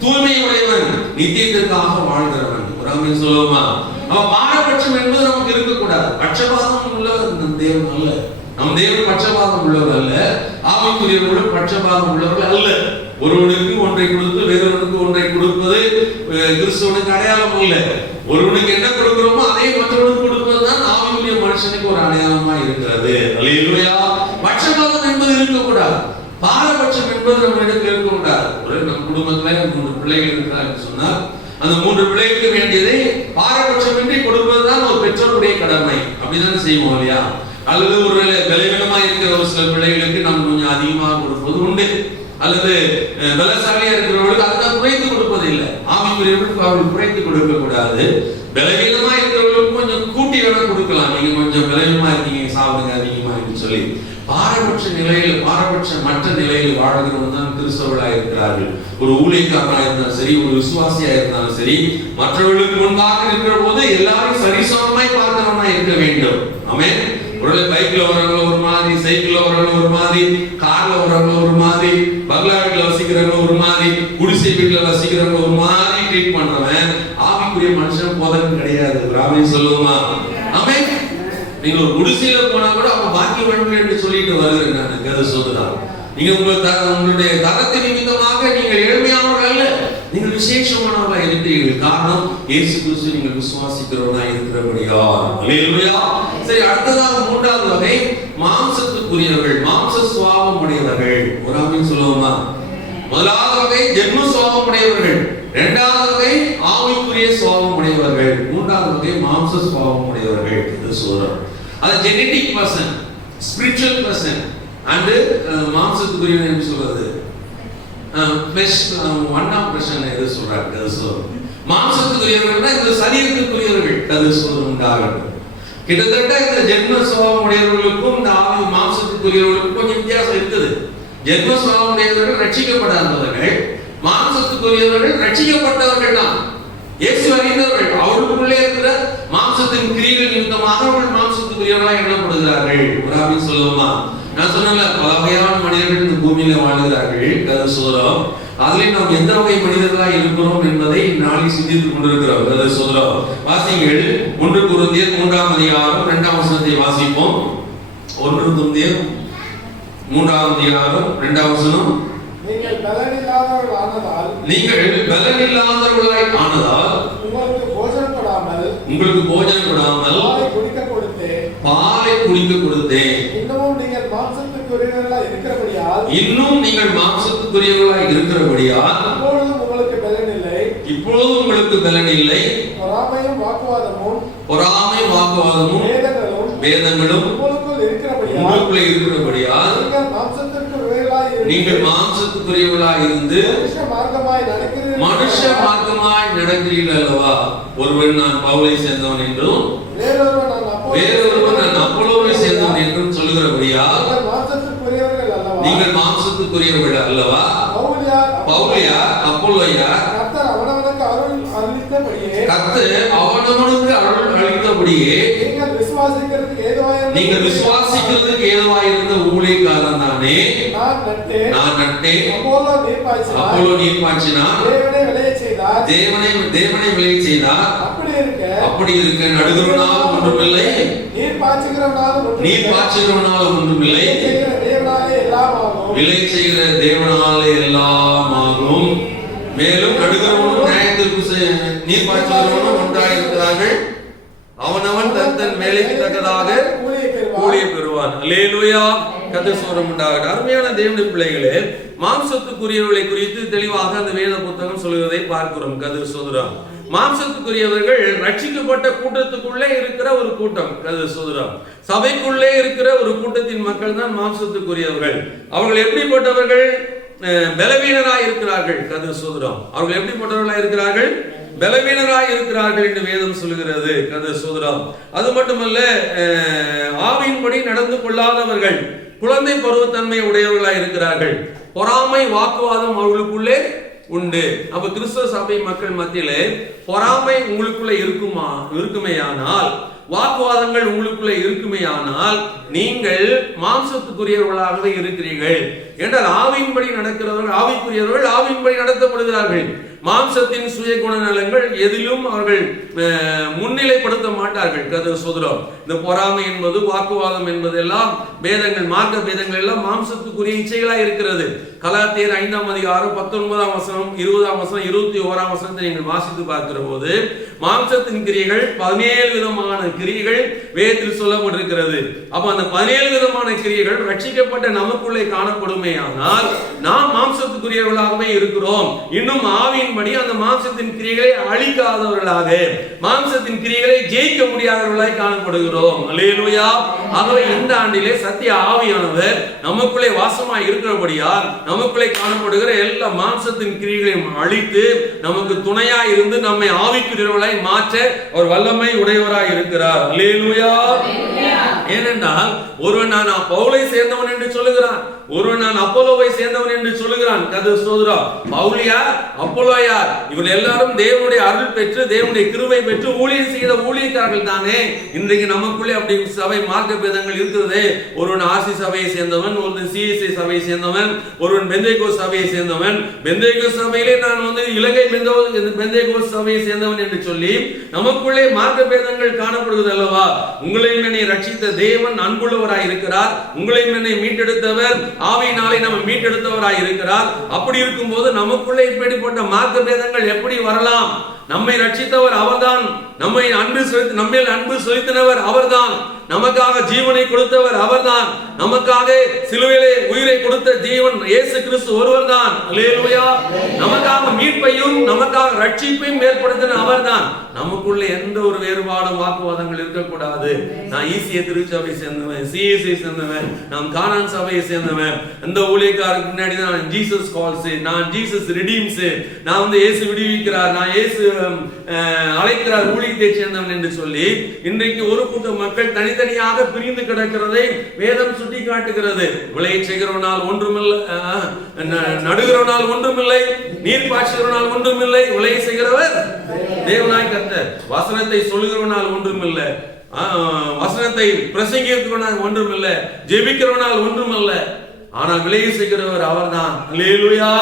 தூய்மையுடையவன், நித்தியத்திற்காக வாழ்கிறவன். நாமின் சொல்லுவோமா? அவன் பாரபட்சம் என்பது நமக்கு இருக்கக்கூடாது. பட்சபாதம் உள்ளவர் நம் தேவன் அல்ல. நம் தேவன் பட்சபாதம் உள்ளவர் அல்ல. ஆவிக்குரியவர்களும் பட்சபாதம் உள்ளவர்கள் அல்ல. ஒருவனுக்கு ஒன்றை கொடுத்து வேறொருவனுக்கு ஒன்றை கொடுப்பது கிறிஸ்துவனுக்கு அடையாளம் அல்ல. ஒருவனுக்கு என்ன கொடுக்கிறோமோ அதே மற்றவனுக்கு கொடுப்பதுதான் ஆவிக்குரிய மனுஷன் மனுஷனுக்கு ஒரு அடையாளமா இருக்கிறது. அல்லேலூயா. பட்சபாதம் என்பது இருக்கக்கூடாது. பாரபட்சம் என்பது நம்ம இடத்துல இருக்கக்கூடாது. ஒரு நம்ம குடும்பத்துல 3 பிள்ளைகள் இருக்கிறார்கள் சொன்னால் அந்த 3 பிள்ளைகளுக்கு வேண்டியதை பாரபட்சமின்றி கொடுப்பதுதான் ஒரு பெற்றோருடைய கடமை. அப்படிதான் செய்வோம் இல்லையா? அல்லது ஒரு பலவீனமா இருக்கிற ஒரு சில பிள்ளைகளுக்கு நம்ம கொஞ்சம் அதிகமாக கொடுப்பது உண்டு. அல்லது பலசாலியா இருக்கிறவர்களுக்கு அதுதான் குறைத்து கொடுப்பது இல்லை. ஆவிக்குரியவர்களுக்கு அவர்கள் குறைத்து கொடுக்க கூடாது. பலவீனமா இருக்கிறவர்களுக்கு கொஞ்சம் கூட்டி வேணா கொடுக்கலாம். நீங்க கொஞ்சம் பலவீனமா இருக்கீங்க, சாப்பிடுங்க அதிகமா என்று சொல்லி. பாரபட்ச நிலையில், பாரபட்ச மற்ற நிலையில் வாழ்கிறவங்க தான் கிறிஸ்தவர்களாக இருக்கிறார்கள். ஒரு ஊழியக்காரனாக இருந்தாலும் சரி, ஒரு விசுவாசியா இருந்தாலும் சரி, மற்றவர்களுக்கு முன்பாக இருக்கிற போது எல்லாரும் சரிசமமாய் பார்க்கிறவனா இருக்க வேண்டும். ஆமென். ஒருவேளை பைக்ல வரவங்க ஒரு மாதிரி, சைக்கிள்ல வரவங்க ஒரு மாதிரி, கார்ல வரவங்க ஒரு மாதிரி, பங்களா வீட்டுல வசிக்கிறவங்க ஒரு மாதிரி, குடிசை வீட்டுல வசிக்கிறவங்க ஒரு மாதிரி ட்ரீட் பண்றவன் ஆவிக்குரிய மனுஷன் போதகன் கிடையாது. ஆமென் சொல்லுவோமா? ஆமென். நீங்க ஒரு குடிசையில போனா கூட அவங்க பாக்கி வேண்டும் என்று சொல்லிட்டு வருகிறேன் நான். கதை சொல்லுதான். நீங்க உங்களுடைய தரத்தை நிமித்தமாக நீங்கள் ஏழ்மையானவர்கள் அல்ல, நீங்கள் விசேஷமானவர்களா இருக்கிறீர்கள். காரணம் இயேசு கிறிஸ்து நீங்கள் விசுவாசிக்கிறவர்களா இருக்கிறபடியா. அல்லேலூயா. சரி, அடுத்ததாக 3வது வகை மாம்சத்துக்குரியவர்கள், மாம்ச சுபாவம் உடையவர்கள். ஒரு ஆமென் சொல்லுவோமா? முதலாவது வகை ஜென்ம சுபாவம் உடையவர்கள், 2வது வகை ஆவிக்குரிய சுபாவம் உடையவர்கள், 3வது வகை மாம்ச சுபாவம் உடையவர்கள். இது சொல்றோம். அது genetic person, spiritual person and மாம்சத்துக்குரியவன் என்று சொல்றது ஒன் ஆஃப் பர்சன் எது சொல்றாங்க. அது சொல்றோம். மாம்சத்துக்குரியவர்கள் இந்த சரீரத்துக்குரியவர்கள். அது சொல்றது உண்டாகட்டும். கிட்டத்தட்ட இந்த ஜென்ம சுபாவம் உடையவர்களுக்கும் இந்த ஆவி மாம்சத்துக்குரியவர்களுக்கும் கொஞ்சம் வித்தியாசம் இருக்குது. ஜென்ம சுபாவம் உடையவர்கள் ரட்சிக்கப்படாதவர்கள், மாம்சத்துக்குரியவர்கள் ரட்சிக்கப்பட்டவர்கள் தான். இயேசு அறிந்தவர்கள், அவர்களுக்குள்ளே இருக்கிற மாம்சத்தின் கிரியைகள் நிமித்தமாக அவர்கள் மாம்சத்துக்குரியவர்களாக எண்ணப்படுகிறார்கள். ஒரு ஆமென் சொல்லுவோமா? நான் சொன்னல பல வகையான மனிதர்கள் இந்த பூமியில வாழ்கிறார்கள். கதை சொல்றோம். அதுல நாம் எந்த வகை மனிதர்களாக இருக்கிறோம் என்பதை நாளில் சிந்தித்துக் கொண்டிருக்கிறோம். கதை சொல்றோம். வாசிங்கள் 1 கொரிந்தியர் 3ஆம் அதிகாரம் 2ஆம் வசனத்தை வாசிப்போம். 1 கொரிந்தியர் 3ஆம் அதிகாரம் 2ஆம் வசனம். நீங்கள் பலனில்லாதவர்கள் ஆனதால் உங்களுக்கு போஜனம் கொடாமல் பாலை குடிக்க கொடுத்தேன். இன்னும் நீங்கள் மாம்சத்துக்குரியவர்களாய் இருக்கிறபடியால் இப்பொழுதும் உங்களுக்கு பலன் இல்லை. பொறாமையும் வாக்குவாதமும் வேதங்களும் உங்களுக்குள்ளே இருக்கிறபடியால் நீங்கள் மாம்சத்துக்குரியவர்களாய் இருந்து மனுஷ மார்க்கமாய் நடக்கிறீர்கள் அல்லவா? ஒருவன் நான் பவுலை சேர்ந்தவன் என்றும் வேறொருவன் நான் அப்போலோவை சேர்ந்தவன் என்றும் சொல்லுகிறபடியால் நீங்கள் மாம்சத்துக்குரியவர்கள் அல்லவா? பவுலியா அப்போலோயா? கர்த்தர் அவனவனுக்கு அருள் அளித்தபடியே நீங்கள் விசுவாசிக்கிறதுக்கு ஏதுவாயிருந்த ஊழியக்காரன் தானே. நான் நட்டேன், அப்போலோ நீர் பாய்ச்சினார், தேவனை விளைய செய்தார். அப்படி இருக்க நடுகிறவனாலும் ஒன்றுமில்லை, நீர் பாய்ச்சுகிறவனாலும் ஒன்றுமில்லை, விளை செய்கிற தேவனாலே எல்லாம் ஆகும். மேலும் நடுகிறவனும் நியாயத்திற்கு நீர் பாய்ச்சுகிறவனும் ஒன்றாயிருக்கிறார்கள். அவனவன் தன் வேலைக்கு தக்கதாக ஊழிய பெறுவான். அல்லேலூயா. கர்த்தர் சோரம் உண்டாகட்டும். அருமையான தேவனுடைய பிள்ளைகளே, மாம்சத்துக்குரியவர்களை குறித்து தெளிவாக அந்த வேத புத்தகம் சொல்கிறதை பார்க்கிறோம். கர்த்தர் சோதரம். மாம்சத்துக்குரியவர்கள் ரட்சிக்கப்பட்ட கூட்டத்துக்குள்ளே இருக்கிற ஒரு கூட்டம். கர்த்தர் சோதரம். சபைக்குள்ளே இருக்கிற ஒரு கூட்டத்தின் மக்கள் தான் மாம்சத்துக்குரியவர்கள். அவர்கள் எப்படிப்பட்டவர்கள்? பலவீனராய் இருக்கிறார்கள். கர்த்தர் சோதரம். அவர்கள் எப்படிப்பட்டவர்களாய் இருக்கிறார்கள்? பலவீனராய் இருக்கிறார்கள் என்று வேதம் சொல்கிறது. கர்த்தர் சோதரம். அது மட்டுமல்ல, ஆவியின்படி நடந்து கொள்ளாதவர்கள், குழந்தை பருவத்தன்மை உடையவர்களாய் இருக்கிறார்கள். பொறாமை வாக்குவாதம் அவர்களுக்குள்ளே உண்டு. அப்ப கிறிஸ்தவ சபை மக்கள் மத்தியிலே பொறாமை உங்களுக்குள்ள இருக்குமேயானால், வாக்குவாதங்கள் உங்களுக்குள்ள இருக்குமேயானால், நீங்கள் மாம்சத்துக்குரியவர்களாகவே இருக்கிறீர்கள். என்றால் ஆவியின்படி நடக்கிறவர்கள், ஆவிக்குரியவர்கள் ஆவியின்படி நடத்தப்படுகிறார்கள். மாம்சத்தின் சுய குணநலங்கள் எதிலும் அவர்கள் முன்னிலைப்படுத்த மாட்டார்கள். கர்த்தர் ஸ்தோத்திரம். இந்த பொறாமை என்பது, வாக்குவாதம் என்பது எல்லாம் பேதங்கள், மார்க்க பேதங்கள் எல்லாம் மாம்சத்துக்குரிய இச்சைகளாக இருக்கிறது. கலாத்தியர் 5ஆம் அதிகாரம் 19ஆம் வசனம், 20ஆம் வசனம், 21ஆம் வசனத்தை நீங்கள் வாசித்து பார்க்கிற போது மாம்சத்தின் கிரியைகள் 17 விதமான கிரியைகள் வேதத்தில் சொல்லப்பட்டிருக்கிறது. அப்ப அந்த 17 விதமான கிரியைகள் ரட்சிக்கப்பட்ட நமக்குள்ளே காணப்படுமே, ஆனால் நாம் மாம்சத்துக்குரியவர்களாகவே இருக்கிறோம். இன்னும் ஆவியின்படி அந்த மாம்சத்தின் கிரியைகளை அழிக்காதவர்களாக, மாம்சத்தின் கிரியைகளை ஜெயிக்க முடியாதவர்களாக காணப்படுகிறோம். அல்லேலூயா. ஆகவே இந்த ஆண்டிலே சத்திய ஆவியானவர் நமக்குள்ளே வாசமாய் இருக்கிறபடியால் நமக்குள்ளே காணப்படுகிற எல்லா மாம்சத்தின் கிரியைகளையும் அழித்து நமக்கு துணையாய் இருந்து நம்மை ஆவிக்குரியவர்களாய் மாற்ற ஒரு வல்லமை உடையவராய் இருக்கிறார். அல்லேலூயா. ஏனென்றால் ஒருவன் நான் பவுலை சேர்ந்தவன் என்று சொல்லுகிறான், ஒருவன் நான் அப்போலோவை சேர்ந்தவன் என்று சொல்லுகிறான். கர்த்தர் ஸ்தோத்திரம். பவுல் யார், அப்போலோ யார்? இவர்கள் எல்லாரும் தேவனுடைய அருள் பெற்று தேவனுடைய கிருபை பெற்று ஊழியம் செய்த ஊழியக்காரர்கள் தானே. இன்றைக்கு நமக்குள்ளே அப்படி சபை மார்க்க பேதங்கள் இருக்கிறது. ஒருவன் ஆர்சி சபையை சேர்ந்தவன், ஒருவன் சிஎஸ்ஐ சபையை சேர்ந்தவன், ஒருவன் பெந்தேகோஸ்து சபையை சேர்ந்தவன். பெந்தேகோஸ்து சபையிலே நான் இலங்கை பெந்தேகோஸ்து சபையை சேர்ந்தவன் என்று சொல்லி நமக்குள்ளே மார்க்க பேதங்கள் காணப்படுகிறது அல்லவா? உங்களையும் என்னை ரட்சித்த தேவன் அன்புள்ளவராய் இருக்கிறார். உங்களையும் என்னை மீட்டெடுத்தவர் ஆவியினாலே நம்ம மீட்டெடுத்தவராய் இருக்கிறார். அப்படி இருக்கும்போது நமக்குள்ளே இப்படிப்பட்ட மார்க்க பேதங்கள் எப்படி வரலாம்? நம்மை ரட்சித்தவர் அவர்தான், நம்மை நம்மில் அன்பு செலுத்தினவர் அவர்தான், நமக்காக ஜீவனை கொடுத்தவர் அவர்தான், நமக்காக சிலுவையிலே உயிரை கொடுத்த ஜீவன் இயேசு கிறிஸ்து ஒருவர்தான். அல்லேலூயா. நமக்காக மீட்பையும் நமக்காக ரட்சிப்பையும் ஏற்படுத்தின அவர்தான். நமக்குள்ள எந்த ஒரு வேறுபாடும் வாக்குவாதங்கள் இருக்கக்கூடாது. நான் ஈசிய திருச்சபை சேர்ந்தவன், சிஎஸ்ஐ சேர்ந்தவன், நான் கானான் சபையை சேர்ந்தவன், அந்த ஊழியக்காரருக்கு முன்னாடி நான் ஜீசஸ் கால்ஸ், நான் ஜீசஸ் ரிடீம்ஸ், நான் இயேசு விடுவிக்கிறார், நான் இயேசு அழைக்கிறார் ஊழியத்தை சேர்ந்தவன் என்று சொல்லி இன்றைக்கு ஒரு கூட்டம் மக்கள் தனித்தனியாக பிரிந்து கிடக்கிறதை வேதம் சுட்டி காட்டுகிறது. விளைய செய்கிறவனால் ஒன்றுமில்லை, நடுகிறவனால் ஒன்றுமில்லை, நீர் பாய்ச்சுகிறவனால் ஒன்றுமில்லை, விளைய செய்கிறவர் தேவனாய் கர்த்தர். வசனத்தை சொல்லுகிறவனால் ஒன்றுமில்லை, வசனத்தை பிரசங்கிக்கிறவனால் ஒன்றுமில்லை, ஜெபிக்கிறவனால் ஒன்றுமில்லை, ஆனால் விளைய செய்கிறவர் அவர்தான். அல்லேலூயா.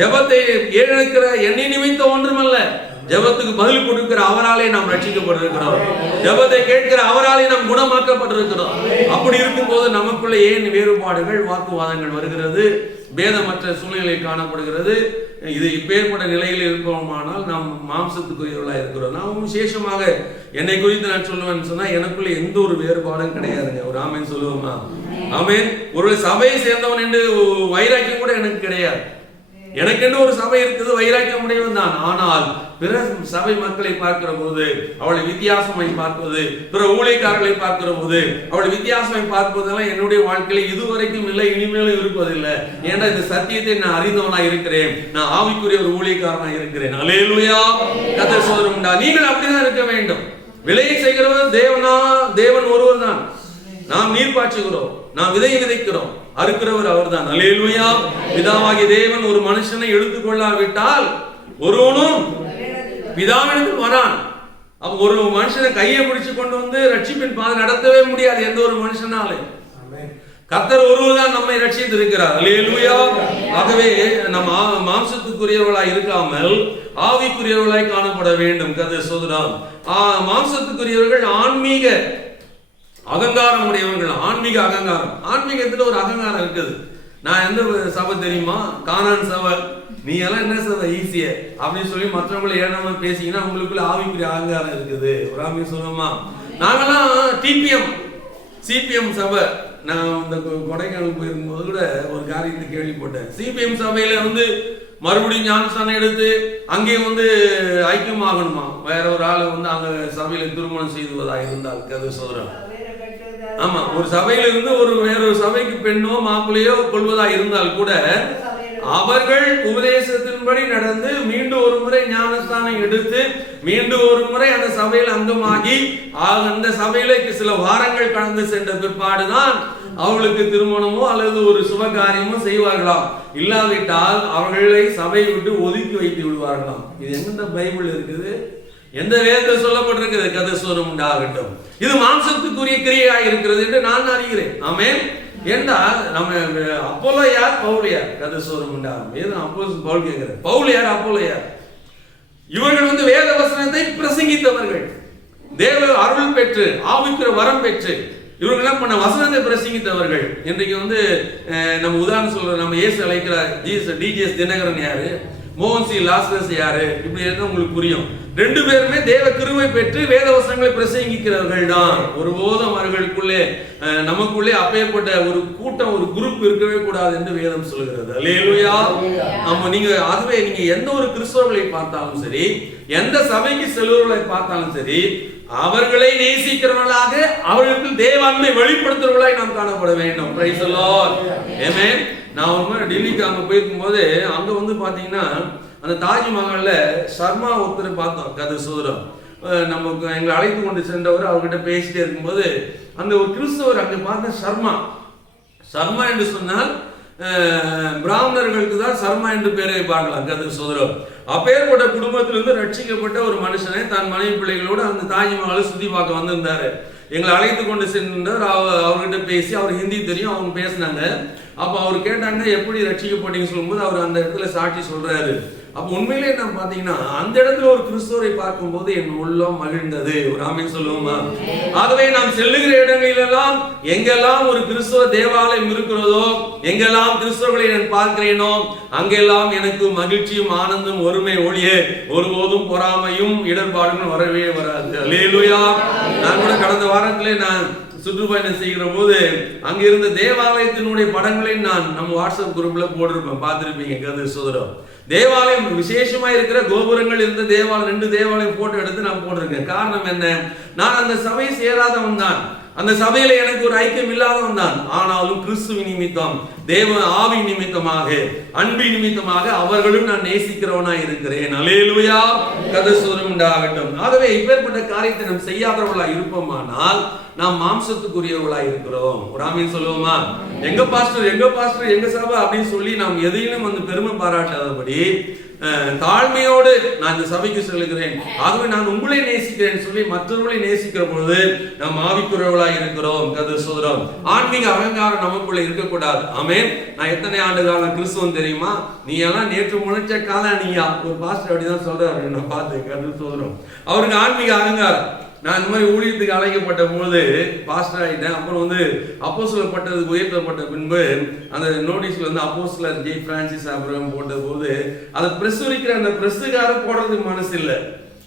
ஜெபத்தை ஏறெடுக்கிற என்னை நிமித்த ஒன்றுமல்ல, ஜெபத்துக்கு பதில் கொடுக்கிற அவராலே நாம் ரட்சிக்கப்பட்டிருக்கிறோம். ஜெபத்தை கேட்கிற அவராலே நாம் குணமாக்கப்பட்டிருக்கிறோம். அப்படி இருக்கும்போது நமக்குள்ள ஏன் வேறுபாடுகள், வாக்குவாதங்கள் வருகிறது, பேதமற்ற சூழ்நிலை காணப்படுகிறது? இது இப்பேற்பட்ட நிலையில் இருப்போமானால் நாம் மாம்சத்துக்குரியவர்களாக இருக்கிறோம். நான் விசேஷமாக என்னை குறித்து நான் சொல்லுவேன்னு சொன்னா எனக்குள்ள எந்த ஒரு வேறுபாடும் கிடையாதுங்க. ஒரு ஆமேன் சொல்லுவோமா? ஆமேன். ஒரு சபையை சேர்ந்தவன் என்று வைராக்கியம் கூட எனக்கு கிடையாது. எனக்கு என்ன ஒரு சபை இருக்குது, வைராக்கியம் உடையவன் தான். ஆனால் பிற சபை மக்களை பார்க்கிற போது அவளை வித்தியாசமை பார்ப்பது, பிற ஊழியக்காரர்களை பார்க்கிற போது அவளை வித்தியாசமை பார்ப்பதெல்லாம் என்னுடைய வாழ்க்கையில இதுவரைக்கும் இல்லை, இனிமேலும் இருப்பதில்லை. ஏன்னா இந்த சத்தியத்தை நான் அறிந்தவனாய் இருக்கிறேன், நான் ஆவிக்குரிய ஒரு ஊழியக்காரனாய் இருக்கிறேன். அல்லேலூயா. கர்த்தர் சோதரம். நீங்கள் அப்படிதான் இருக்க வேண்டும். விலையை செய்கிறவர் தேவன் ஒருவர் தான். நாம் நீர் பாய்ச்சுகிறோம், நாம் விதை விதைக்கிறோம், அறுக்கிறவர் அவர்தான். அல்லேலூயா. பிதாவாகிய தேவன் ஒரு மனுஷனை எடுத்துக்கொள்ளாவிட்டால் ஒருவனும் பிதாவிடத்தில் வரான். அப்ப ஒரு மனுஷனை கையை பிடிச்சு கொண்டு வந்து ரட்சிப்பின் பாதை நடத்தவே முடியாது எந்த ஒரு மனுஷனாலே. கர்த்தர் ஒருவர்தான் நம்மை ரட்சித்து இருக்கிறார். அல்லேலூயா. ஆகவே நம்ம மாம்சத்துக்குரியவர்களாய் இருக்காமல் ஆவிக்குரியவர்களாய் காணப்பட வேண்டும். கர்த்தர் சொல்றார், மாம்சத்துக்குரியவர்கள் ஆன்மீக அகங்காரம் உடையவர்கள். ஆன்மீக அகங்காரம், ஆன்மீகத்துல ஒரு அகங்காரம் இருக்குது. நான் எந்த சபை தெரியுமா? கானான் சபை. நீ எல்லாம் என்ன சபை ஈஸிய அப்படின்னு சொல்லி மற்றவங்களை ஏழாம பேசிங்கன்னா உங்களுக்குள்ள ஆவிக்குரிய அகங்காரம் இருக்குது. ஒரு ஆமி சொல்லுமா? நாங்கெல்லாம் டிபிஎம் சிபிஎம் சபை. நான் இந்த கொடைக்கானல் போயிருக்கும் போது கூட ஒரு காரியத்தை கேள்விப்பட்டேன். சிபிஎம் சபையில மறுபடியும் ஞானஸ்தானம் எடுத்து அங்கேயும் ஐக்கியமாகணுமா? வேற ஒரு ஆளு அங்க சபையில திருமணம் செய்துவதா இருந்தால் கதை சொல்றேன். ஆமா, ஒரு சபையில இருந்து வேறொரு சபைக்கு பெண்ணோ மாப்பிள்ளையோ கொள்வதா இருந்தால் கூட அவர்கள் உபதேசத்தின்படி நடந்து மீண்டும் ஒரு முறை ஞானஸ்தானம் எடுத்து மீண்டும் ஒரு முறை அந்த சபையில் அங்கமாகி அந்த சபையில சில வாரங்கள் கடந்து சென்ற பிற்பாடுதான் அவர்களுக்கு திருமணமோ அல்லது ஒரு சுபகாரியமோ செய்வார்களாம். இல்லாவிட்டால் அவர்களை சபையை விட்டு ஒதுக்கி வைத்து விடுவார்களாம். இது எந்த பைபிள் இருக்குது? எந்த வேதத்தில் சொல்லப்பட்டிருக்கிறது? கதை சோரம் உண்டாகட்டும். இது மாம்சத்துக்குரிய கிரியையாக இருக்கிறது என்று நான் அறிகிறேன். ஆமென். ஏண்டா நம்ம அப்போலோ யார் பவுல் யார் கதை சொல்றோம்டா வேதம் அப்போ பவுல் கேட்கிறார் பவுல் யார் அப்போலோ யார் இவர்கள் வந்து வேத வசனத்தை பிரசங்கித்தவர்கள் தேவ அருள் பெற்று ஆவிக்குற வரம் பெற்று இவர்கள் என்ன பண்ண வசனத்தை பிரசங்கித்தவர்கள். இன்றைக்கு வந்து நம்ம உதாரணம் சொல்றோம் நம்ம இயேசு அழைக்கிறார் டிஜிஎஸ் தினகரன் யாரு மோகன் சி லாஸ்ரஸ் யாரு இப்படி இருந்தா உங்களுக்கு புரியும். ரெண்டு பேருமே தேவ கிருபை பெற்று வேத வசனங்களை பிரசங்கிக்கிறவர்கள் தான். ஒருபோதும் அவர்களுக்குள்ளே நமக்குள்ளே அப்பேற்பட்ட ஒரு கூட்டம் ஒரு குரூப் இருக்கவே கூடாது என்று வேதம் சொல்கிறது. அல்லேலூயா. நம்ம நீங்க அதுவே நீங்க எந்த ஒரு கிறிஸ்தவர்களை பார்த்தாலும் சரி எந்த சபைக்கு செல்வர்களை பார்த்தாலும் சரி அவர்களை நேசிக்கிறவர்களாக அவர்களுக்கு தேவ அன்பை வெளிப்படுத்துறவர்களாய் நாம் காணப்பட வேண்டும். Praise the lord. ஆமென். நான் ஒரு முறை டெல்லிக்கு அங்க போயிருக்கும் போது அங்க வந்து பாத்தீங்கன்னா அந்த தாஜ்மஹால்ல சர்மா ஒருத்தர் பார்த்தோம் கதை சோதரம் நமக்கு எங்களை அழைத்து கொண்டு சென்றவர் அவர்கிட்ட பேசிட்டே இருக்கும்போது அந்த ஒரு கிறிஸ்தவர் அங்க பார்த்த சர்மா என்று சொன்னால் பிராமணர்களுக்கு தான் சர்மா என்று பேரை பார்க்கலாம் கதை சோதரம். அப்பேற்பட்ட குடும்பத்திலிருந்து ரட்சிக்கப்பட்ட ஒரு மனுஷனை தன் மனைவி பிள்ளைகளோடு அந்த தாஜ்மஹாலை சுத்தி பார்க்க வந்திருந்தாரு. எங்களை அழைத்து கொண்டு சென்றார். அவர்கிட்ட பேசி அவர் ஹிந்தி தெரியும் அவங்க பேசினாங்க. அப்போ அவர் கேட்டாங்க எப்படி ரட்சிக்கப்பட்டீங்க சொல்லும்போது அவர் அந்த இடத்துல சாட்சி சொல்றாரு. அப்போ உண்மையிலே நான் பாத்தீங்கன்னா அந்த இடத்துல ஒரு கிறிஸ்துவரை பார்க்கும்போது என் உள்ளம் மகிழ்ந்தது. ஒரு ஆமென் சொல்லுவோமா? ஆகவே நாம் செல்லுகிற இடங்களிலெல்லாம் எங்கெல்லாம் ஒரு கிறிஸ்துவ தேவாலயம் இருக்கிறதோ எங்கெல்லாம் கிறிஸ்தவர்களை நான் பார்க்கிறேனோ அங்கெல்லாம் எனக்கு மகிழ்ச்சியும் ஆனந்தம் ஒருமை ஒளியே ஒருபோதும் பொறாமையும் இடர்பாடுகளும் வரவே வராது. அல்லேலூயா. நான் கூட கடந்த வாரத்திலே நான் சுற்றுப்பயணம் செய்கிற போது அங்க இருந்த தேவாலயத்தினுடைய படங்களை நான் நம்ம வாட்ஸ்அப் குரூப்ல போட்டிருப்பேன், பார்த்திருப்பீங்க கதை சோதரம். தேவாலயம் விசேஷமா இருக்கிற கோபுரங்கள் இருந்த தேவாலயம் 2 தேவாலயம் போட்டோ எடுத்து நான் போட்டிருக்கேன். காரணம் என்ன? நான் அந்த சபை சேராதவன் தான், அந்த சபையில எனக்கு ஒரு ஐக்கியம் இல்லாதவன் தான். ஆனாலும் கிறிஸ்துவின் நிமித்தம் தேவ ஆவி நிமித்தமாக அன்பின் நிமித்தமாக அவர்களும் நான் நேசிக்கிறவனா இருக்கிறேன். அல்லேலூயா. கர்த்தர் ஸ்தோத்திரம் உண்டாகட்டும். ஆகவே இப்பேற்பட்ட காரியத்தை நாம் செய்யாதவர்களா இருப்போமானால் நாம் மாம்சத்துக்குரியவர்களா இருக்கிறோம். ஒரு ஆமென் சொல்லுவோமா? எங்க பாஸ்டர் எங்க சபை அப்படின்னு சொல்லி நாம் எதையும் வந்து பெருமை பாராட்டாதபடி தாழ்மையோடு நான் இந்த சபைக்கு செல்கிறேன், ஆகவே நான் உங்களை நேசிக்கிறேன் சொல்லி மற்றவர்களை நேசிக்கிற பொழுது நாம் ஆவிக்குரியவர்களாக இருக்கிறோம். கர்த்தர் ஸ்தோத்திரம். ஆன்மீக அகங்காரம் நமக்குள்ள இருக்கக்கூடாது. ஆமென். நான் எத்தனை ஆண்டு காலம் கிறிஸ்துவன் தெரியுமா? நீ எல்லாம் நேற்று முளைச்ச காலானியா ஒரு பாஸ்டர் அப்படிதான் சொல்றாரு. நான் பார்த்தேன். கர்த்தர் ஸ்தோத்திரம். அவருக்கு ஆன்மீக அகங்காரம். நான் இந்த மாதிரி ஊழியத்துக்கு அழைக்கப்பட்ட பொழுது பாஸ்டர் ஆகிட்டேன். அப்புறம் வந்து அப்போஸ்தலர் பட்டத்துக்கு உயர்த்தப்பட்ட பின்பு அந்த நோட்டீஸ்ல வந்து அப்போஸ்தலர் ஜே பிரான்சிஸ் ஆபிரகாம் போட்ட போது அதை பிரசுரிக்கிற அந்த பிரசுகாரம் போடுறதுக்கு மனசு இல்லை.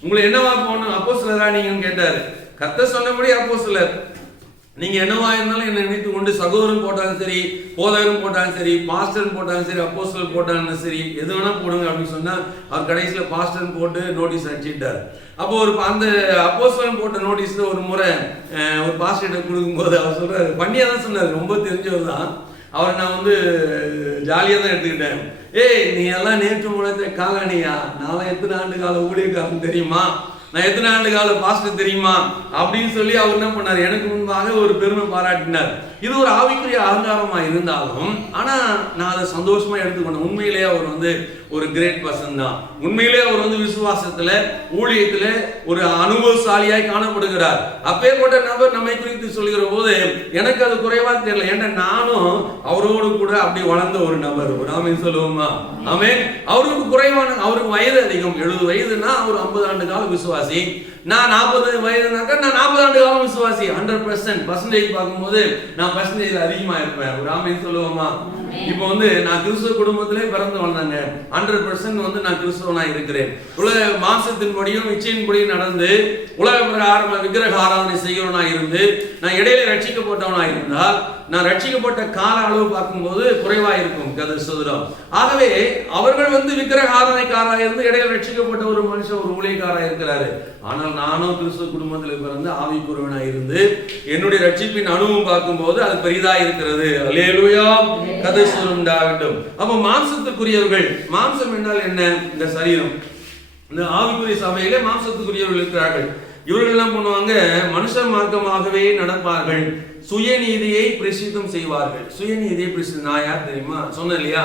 உங்களை என்னவா போகணும் அப்போஸ்தலரா நீங்கன்னு கேட்டாரு. கர்த்தர் சொன்னபடி அப்போஸ்தலர். நீங்க என்னவா இருந்தாலும் என்ன நினைத்து கொண்டு சகோதரன் போட்டாலும் சரி போதகரும் போட்டாலும் சரி பாஸ்டர் போட்டாலும் சரி அப்போஸ்தலர் போட்டாலும் சரி எது வேணா போடுங்க அப்படின்னு சொன்னா அவர் கடைசியில பாஸ்டர் போட்டு நோட்டீஸ் அடிச்சுட்டார். அப்போ ஒரு அந்த அப்போஸ்தலன் போட்ட நோட்டீஸ்ல ஒரு முறை ஒரு பாஸ்டர் கொடுக்கும்போது அவர் சொல்றாரு, பண்ணியா தான் சொன்னாரு, ரொம்ப தெரிஞ்சவர் தான், அவரை நான் வந்து ஜாலியா தான் எடுத்துக்கிட்டேன். ஏய் நீ எல்லாம் நேற்று முளைத்த காலானியா, நான் எத்தனை ஆண்டு கால ஊழியக்காரன் தெரியுமா, நான் எத்தனை ஆண்டு கால பாஸ்டர் தெரியுமா அப்படின்னு சொல்லி அவர் என்ன பண்ணார், எனக்கு முன்பாக ஒரு பெருமை பாராட்டினார். இது ஒரு ஆவிக்குரிய அகங்காரமா இருந்தாலும் ஆனா நான் அதை சந்தோஷமா எடுத்துக்கொண்டேன். உண்மையிலேயே அவர் வந்து ஒரு கிரேட் பர்சன் தான். உண்மையிலே அவர் வந்து விசுவாசத்துல ஊழியத்துல ஒரு அனுபவசாலியாய் காணப்படுகிறார். அப்பேற்பட்ட நபர் நம்மை குறித்து சொல்கிற போது எனக்கு அது குறைவா தெரியல. ஏன்னா நானும் அவரோடு கூட அப்படி வளர்ந்த ஒரு நபர். ஒரு ஆமென் சொல்லுவோமா? ஆமென். அவருக்கு குறைவான, அவருக்கு வயது அதிகம், 70 வயதுனா அவர் 50 ஆண்டு கால விசுவாசி. நான் 40 வயதுனாக்கா நான் 40 ஆண்டு காலம் விசுவாசி. 100% பார்க்கும்போது நான் பர்சன்டேஜ் அதிகமா இருப்பேன். ஒரு ஆமென் சொல்லுவோமா? இப்போ வந்து நான் கிறிஸ்துவ குடும்பத்திலே பிறந்து வளர்ந்தாங்க. 100% வந்து நான் கிறிஸ்துவனா இருக்கிறேன். உலக மாம்சத்தின்படியும் இச்சையின்படியும் நடந்து உலக பிரகாரமா விக்கிரக ஆராதனை செய்கிறவனா இருந்து நான் இடையில ரட்சிக்கப்பட்டவனா இருந்தால் நான் ரட்சிக்கப்பட்ட கால அளவு பார்க்கும்போது குறைவா இருக்கும். கர்த்தர் ஸ்தோத்திரம். ஆகவே அவர்கள் வந்து விக்கிரக ஆராதனைக்காரா இருந்து இடையில ரட்சிக்கப்பட்ட ஒரு மனுஷன் ஒரு ஊழியக்காரா இருக்கிறாரு. ஆனால் நானும் கிறிஸ்துவ குடும்பத்தில் பிறந்து ஆவிக்குரியவனா இருந்து என்னுடைய ரட்சிப்பின் அனுபவம் பார்க்கும்போது அது பெரிதா இருக்கிறது. அல்லேலூயா. கர்த்தர் ஸ்தோத்திரம் உண்டாகட்டும். அப்ப மாம்சத்துக்குரியவர்கள், மாம்சம் என்றால் என்ன? இந்த சரீரம். இந்த ஆவிக்குரிய சபையிலே மாம்சத்துக்குரியவர்கள் இருக்கிறார்கள். இவர்கள் என்ன பண்ணுவாங்க, மனுஷ மார்க்கமாகவே நடப்பார்கள், சுயநீதியை பிரசித்தம் செய்வார்கள். சுயநீதியை பிரசித்தம், நான் யார் தெரியுமா சொன்னேன் இல்லையா?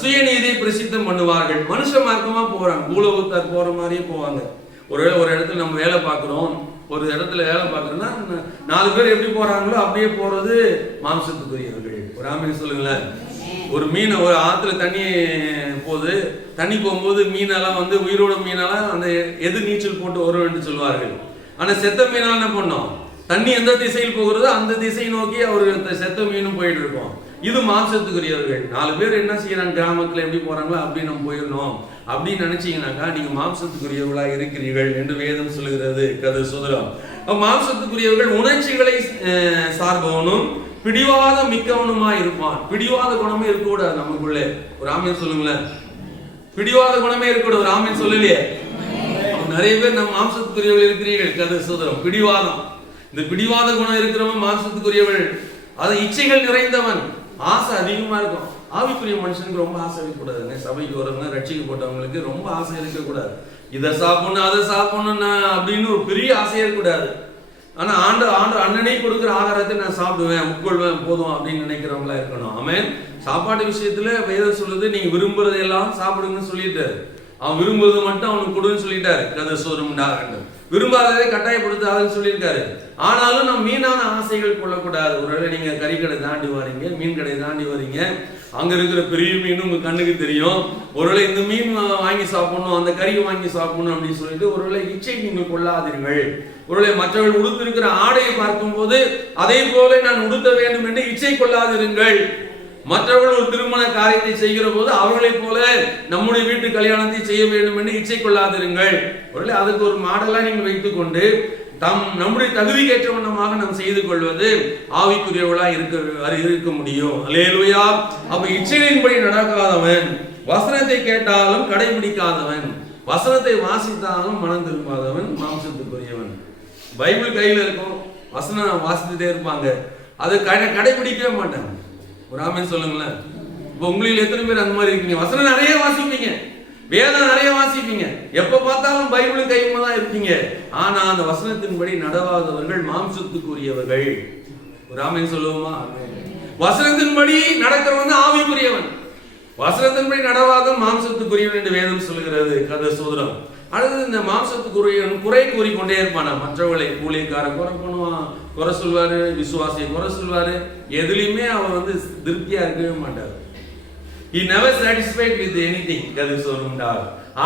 சுயநீதியை பிரசித்தம் பண்ணுவார்கள். மனுஷ மார்க்கமா போறாங்க, பூலோகத்தார் போற மாதிரியே போவாங்க. ஒருவேளை ஒரு இடத்துல நம்ம வேலை பார்க்கிறோம், ஒரு இடத்துல வேலை பார்க்கறேன்னா 4 பேர் எப்படி போறாங்களோ அப்படியே போறது மாம்சத்துக்குரியவர்கள். ஒரு ஆமீன் சொல்லுங்களேன். ஒரு மீன் ஒரு ஆத்துல தண்ணி போகுது, தண்ணி போகும்போது மீனெல்லாம் வந்து உயிரோட மீனெல்லாம் அந்த எது நீச்சல் போட்டு வரும் என்று சொல்வார்கள். ஆனா செத்த மீனால என்ன பண்ணோம், தண்ணி எந்த திசையில் போகிறதோ அந்த திசையை நோக்கி அவர்கள் செத்த மீனும் போயிட்டு இருக்கோம். இது மாம்சத்துக்குரியவர்கள். 4 பேர் என்ன செய்யறாங்க, கிராமத்துல எப்படி போறாங்களோ அப்படி நம்ம போயிடணும் அப்படின்னு நினைச்சீங்கன்னாக்கா நீங்க மாம்சத்துக்குரியவர்களா இருக்கிறீர்கள் என்று வேதம் சொல்லுகிறது. கதை சுதரம். மாம்சத்துக்குரியவர்கள் உணர்ச்சிகளை சார்பவனும் பிடிவாதம் மிக்கவனுமா இருப்பான். பிடிவாத குணமே இருக்கக்கூடாது நமக்குள்ளே. ஒரு ஆமீன் சொல்லுங்களேன். பிடிவாத குணமே இருக்கக்கூடாது. ஒரு ஆமீன் சொல்லலையே. நிறைய பேர் நம்ம மாம்சத்துக்குரியவர்கள் இருக்கிறீர்கள். கதை சுதரம். பிடிவாதம், இந்த பிடிவாத குணம் இருக்கிறவன் மாம்சத்துக்குரியவள். அது இச்சைகள் நிறைந்தவன், ஆசை அதிகமா இருக்கும். ஆவிக்குரிய மனுஷனுக்கு ரொம்ப ஆசை இருக்கக்கூடாதுங்க. சபைக்கு வரவங்க ரட்சிக்கப்பட்டவங்களுக்கு ரொம்ப ஆசை இருக்கக்கூடாது. இதை சாப்பிடணும் அதை சாப்பிடணும் அப்படின்னு ஒரு பெரிய ஆசையே இருக்கக்கூடாது. ஆனா ஆண்டு அண்ணனே கொடுக்குற ஆகாரத்தை நான் சாப்பிடுவேன் உட்கொள்வேன் போதும் அப்படின்னு நினைக்கிறவங்களா இருக்கணும். ஆமென். சாப்பாட்டு விஷயத்துல வேதம் சொல்லுது, நீங்க விரும்புறதையெல்லாம் சாப்பிடுங்கன்னு சொல்லிட்டு, அவன் விரும்புறது மட்டும் அவனுக்கு கொடுன்னு சொல்லிட்டாரு. கதை சோறும்டா விரும்பாததை கட்டாயப்படுத்தாதுன்னு சொல்லியிருக்காரு. ஆனாலும் நம்ம மீனான ஆசைகள் கொள்ளக்கூடாது. ஒருவேளை நீங்க கறிக்கடை தாண்டி வரீங்க, மீன் கடை தாண்டி வரீங்க, அங்க இருக்கிற பெரிய மீன் உங்க கண்ணுக்கு தெரியும். ஒருவேளை இந்த மீன் வாங்கி சாப்பிடணும், அந்த கறி வாங்கி சாப்பிடணும் அப்படின்னு சொல்லிட்டு ஒருவேளை இச்சை நீங்கள் கொள்ளாதீர்கள். ஒருவேளை மற்றவர்கள் உடுத்திருக்கிற ஆடையை பார்க்கும் போது அதே போல நான் உடுத்த வேண்டும் என்று இச்சை கொள்ளாதிருங்கள். மற்றவர்கள் ஒரு திருமண காரியத்தை செய்கிற போது அவர்களைப் போல நம்முடைய வீட்டு கல்யாணத்தை செய்ய வேண்டும் என்று இச்சை கொள்ளாதிருங்கள். ஒருவேளை அதுக்கு ஒரு மாடலா நீங்கள் வைத்துக் கொண்டு நம்முடைய தகுதிக்கேற்ற வண்ணமாக நாம் செய்து கொள்வது ஆவிக்குரியவளா இருக்க முடியும். அல்லேலூயா. அப்ப இச்சையின்படி நடக்காதவன், வசனத்தை கேட்டாலும் கடைபிடிக்காதவன், வசனத்தை வாசித்தாலும் மனம் திரும்பாதவன் மாம்சத்துக்குரியவன். பைபிள் கையில இருக்கும், வசனம் வாசித்துட்டே இருப்பாங்க, அதை கடைபிடிக்கவே மாட்டாங்க. ஒரு ஆமென் சொல்லுங்களேன். இப்ப உங்களில் எத்தனை பேர் அந்த மாதிரி இருக்கீங்க? வசனம் நிறைய வாசிப்பீங்க, வேதம் நிறைய வாசிப்பீங்க, எப்ப பார்த்தாலும் பைபிளும் கையுமா தான் இருப்பீங்க. ஆனா அந்த வசனத்தின்படி நடவாதவர்கள் மாம்சத்துக்குரியவர்கள். ஒரு ஆமென் சொல்லுவோமா? வசனத்தின்படி நடக்கிறவன் ஆவிக்குரியவன், வசனத்தின்படி நடவாத மாம்சத்துக்குரியவன் என்று வேதம் சொல்லுகிறது. கதை சோதரம். அடுத்து இந்த மாம்சத்துக்குரியவன் குறை கூறிக்கொண்டே இருப்பானா. மற்றவர்களை ஊழியக்காரன் குறை பண்ணுவான், குறை சொல்வாரு, விசுவாசியை குறை சொல்வாரு, எதுலையுமே அவன் வந்து திருப்தியா இருக்கவே மாட்டார். He never satisfied with anything. கதை சொல்லுண்டா.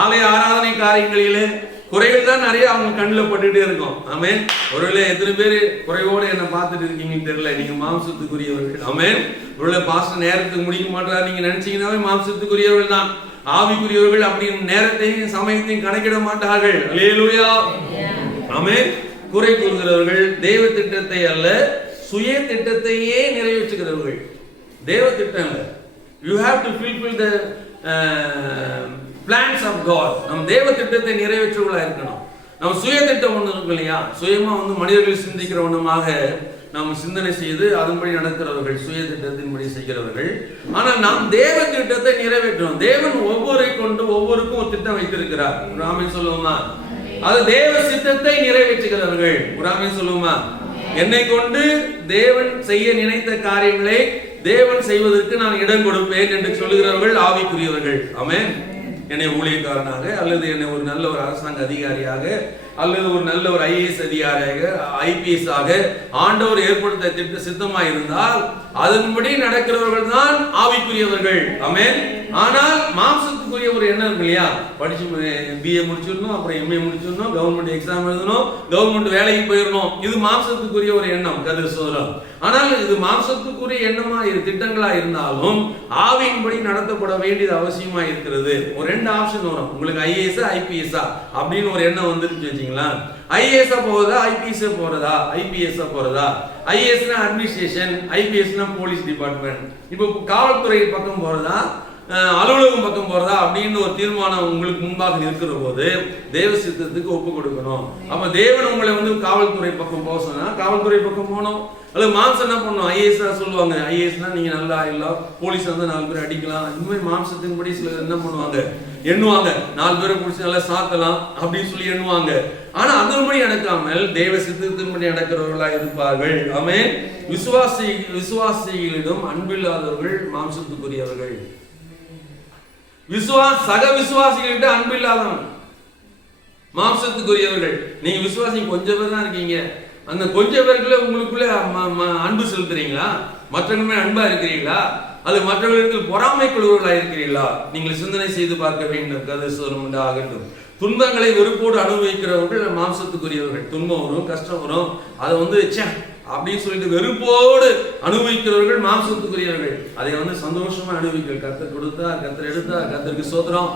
ஆலய ஆராதனை காரியங்களிலே குறைகள் தான் நிறைய அவங்க கண்ணில் பட்டுட்டே இருக்கும். ஆமென். ஒருவேளை எத்தனை பேர் குறைவோடு என்ன பார்த்துட்டு இருக்கீங்கன்னு தெரியல, நீங்க மாம்சத்துக்குரியவர்கள். ஆமென். ஒருவேளை பாஸ்டர் நேரத்துக்கு முடிக்க மாட்டார் நீங்க நினைச்சீங்கன்னாவே மாம்சத்துக்குரியவர்கள் தான். ஆவிக்குரியவர்கள் அப்படின்னு நேரத்தையும் சமயத்தையும் கணக்கிட மாட்டார்கள். அல்லேலூயா. ஆமென். குறை கூறுகிறவர்கள் தேவ திட்டத்தை அல்ல சுய திட்டத்தையே நிறைவேற்றுகிறவர்கள். தேவ திட்டம் இல்ல. You have to fulfill the plans of God. நம் தேவ திட்டத்தை நிறைவேற்றுவதா இருக்கணும். நம்ம சுய திட்டம் ஒன்று இருக்கு இல்லையா, சுயமா வந்து மனிதர்கள் சிந்திக்கிற ஒண்ணுமாக நாம் சிந்தனை செய்து அதன்படி நடக்கிறவர்கள், சுய திட்டத்தின்படி செய்கிறவர்கள். ஆனால் நாம் தேவ திட்டத்தை நிறைவேற்றணும். தேவன் ஒவ்வொருக்கும் ஒரு திட்டம் வைத்திருக்கிறார். ஒரு ஆமென் சொல்லுவோமா? அது தேவ சித்தத்தை நிறைவேற்றுகிறவர்கள். ஒரு ஆமென் சொல்லுவோமா? என்னை கொண்டு தேவன் செய்ய நினைத்த காரியங்களை தேவன் செய்வதற்கு நான் இடம் கொடுப்பேன் என்று சொல்லுகிறவர்கள் ஆவிக்குரியவர்கள். ஆமென். என்னை ஊழியக்காரனாக அல்லது என்னை ஒரு நல்ல ஒரு அரசாங்க அதிகாரியாக அல்லது ஒரு நல்ல ஒரு IAS அதிகாரியாக IPS ஆக ஆண்டவர் ஏற்படுத்த திட்ட சித்தமாக இருந்தால் அதன்படி நடக்கிறவர்கள் தான் ஆவிக்குரியவர்கள். ஆமென். ஆனால் மாம்சத்துக்குரிய ஒரு எண்ணம் இருக்கு இல்லையா, படிச்சு BA முடிச்சிடணும், அப்புறம் MA முடிச்சிடணும், கவர்மெண்ட் எக்ஸாம் எழுதணும், கவர்மெண்ட் வேலைக்கு போயிடணும், இது மாம்சத்துக்குரிய ஒரு எண்ணம். கதை சொல்றோம். ஆனால் இது மாம்சத்துக்குரிய எண்ணமா திட்டங்களா இருந்தாலும் ஆவியின்படி நடத்தப்பட வேண்டியது அவசியமா இருக்கிறது. ஒரு 2 ஆப்ஷன் வரும் உங்களுக்கு, IAS IPS அப்படின்னு ஒரு எண்ணம் வந்துருச்சு வச்சுங்களா. IAS போறதா IPS போறதா, IPS போறதா? IAS administration, IPS police department. இப்போ காவல்துறை பக்கம் போறதா அலுவலகம் பக்கம் போறதா அப்படின்னு ஒரு தீர்மானம் உங்களுக்கு முன்பாக இருக்கிற போது தேவ சித்தத்துக்கு ஒப்பு கொடுக்கணும். அப்ப தேவன் உங்களை வந்து காவல்துறை பக்கம் போக சொன்னா காவல்துறை பக்கம் போகணும். அல்லது மாம்சம் என்ன பண்ணும், IAS சொல்லுவாங்க, IASனா நீங்க நல்லா இல்ல, போலீஸ் வந்து 4 பேர் அடிக்கலாம், இந்த மாதிரி மாம்சத்தின்படி சில என்ன பண்ணுவாங்க, எண்ணுவாங்க, 4 பேரை பிடிச்சி நல்லா சாத்தலாம் அப்படின்னு சொல்லி எண்ணுவாங்க. ஆனா அதன்படி நடக்காமல் தேவ சித்தத்தின்படி நடக்கிறவர்களா இருப்பார்கள். ஆமென். விசுவாசிகளிடம் அன்பில்லாதவர்கள் மாம்சத்துக்குரியவர்கள். சக விசுவாசிகள்கிட்ட அன்பில்லாதவன். மாம்சத்துக்குரியவர்கள். நீங்க விசுவாசி கொஞ்சம் பேர் தான் இருக்கீங்க. அந்த கொஞ்சம் பேருக்குள்ள உங்களுக்குள்ள அன்பு செலுத்துறீங்களா? மற்றவங்க அன்பா இருக்கிறீங்களா? அது மற்றவர்களுக்கு பொறாமை கொள்வர்களாக இருக்கிறீர்களா? நீங்கள் சிந்தனை செய்து பார்க்க வேண்டும். கதிர்சோரம் உண்டாகட்டும். துன்பங்களை வெறுப்போடு அனுபவிக்கிறவர்கள் மாம்சத்துக்குரியவர்கள். துன்பம் வரும், கஷ்டம் வரும், அதை அப்படின்னு சொல்லிட்டு வெறுப்போடு அனுபவிக்கிறவர்கள் மாம்சத்துக்குரியவர்கள். அதை சந்தோஷமா அனுபவிக்க. கர்த்தர் கொடுத்தா, கர்த்தர் எடுத்தா, கர்த்தருக்கு சோத்திரம்,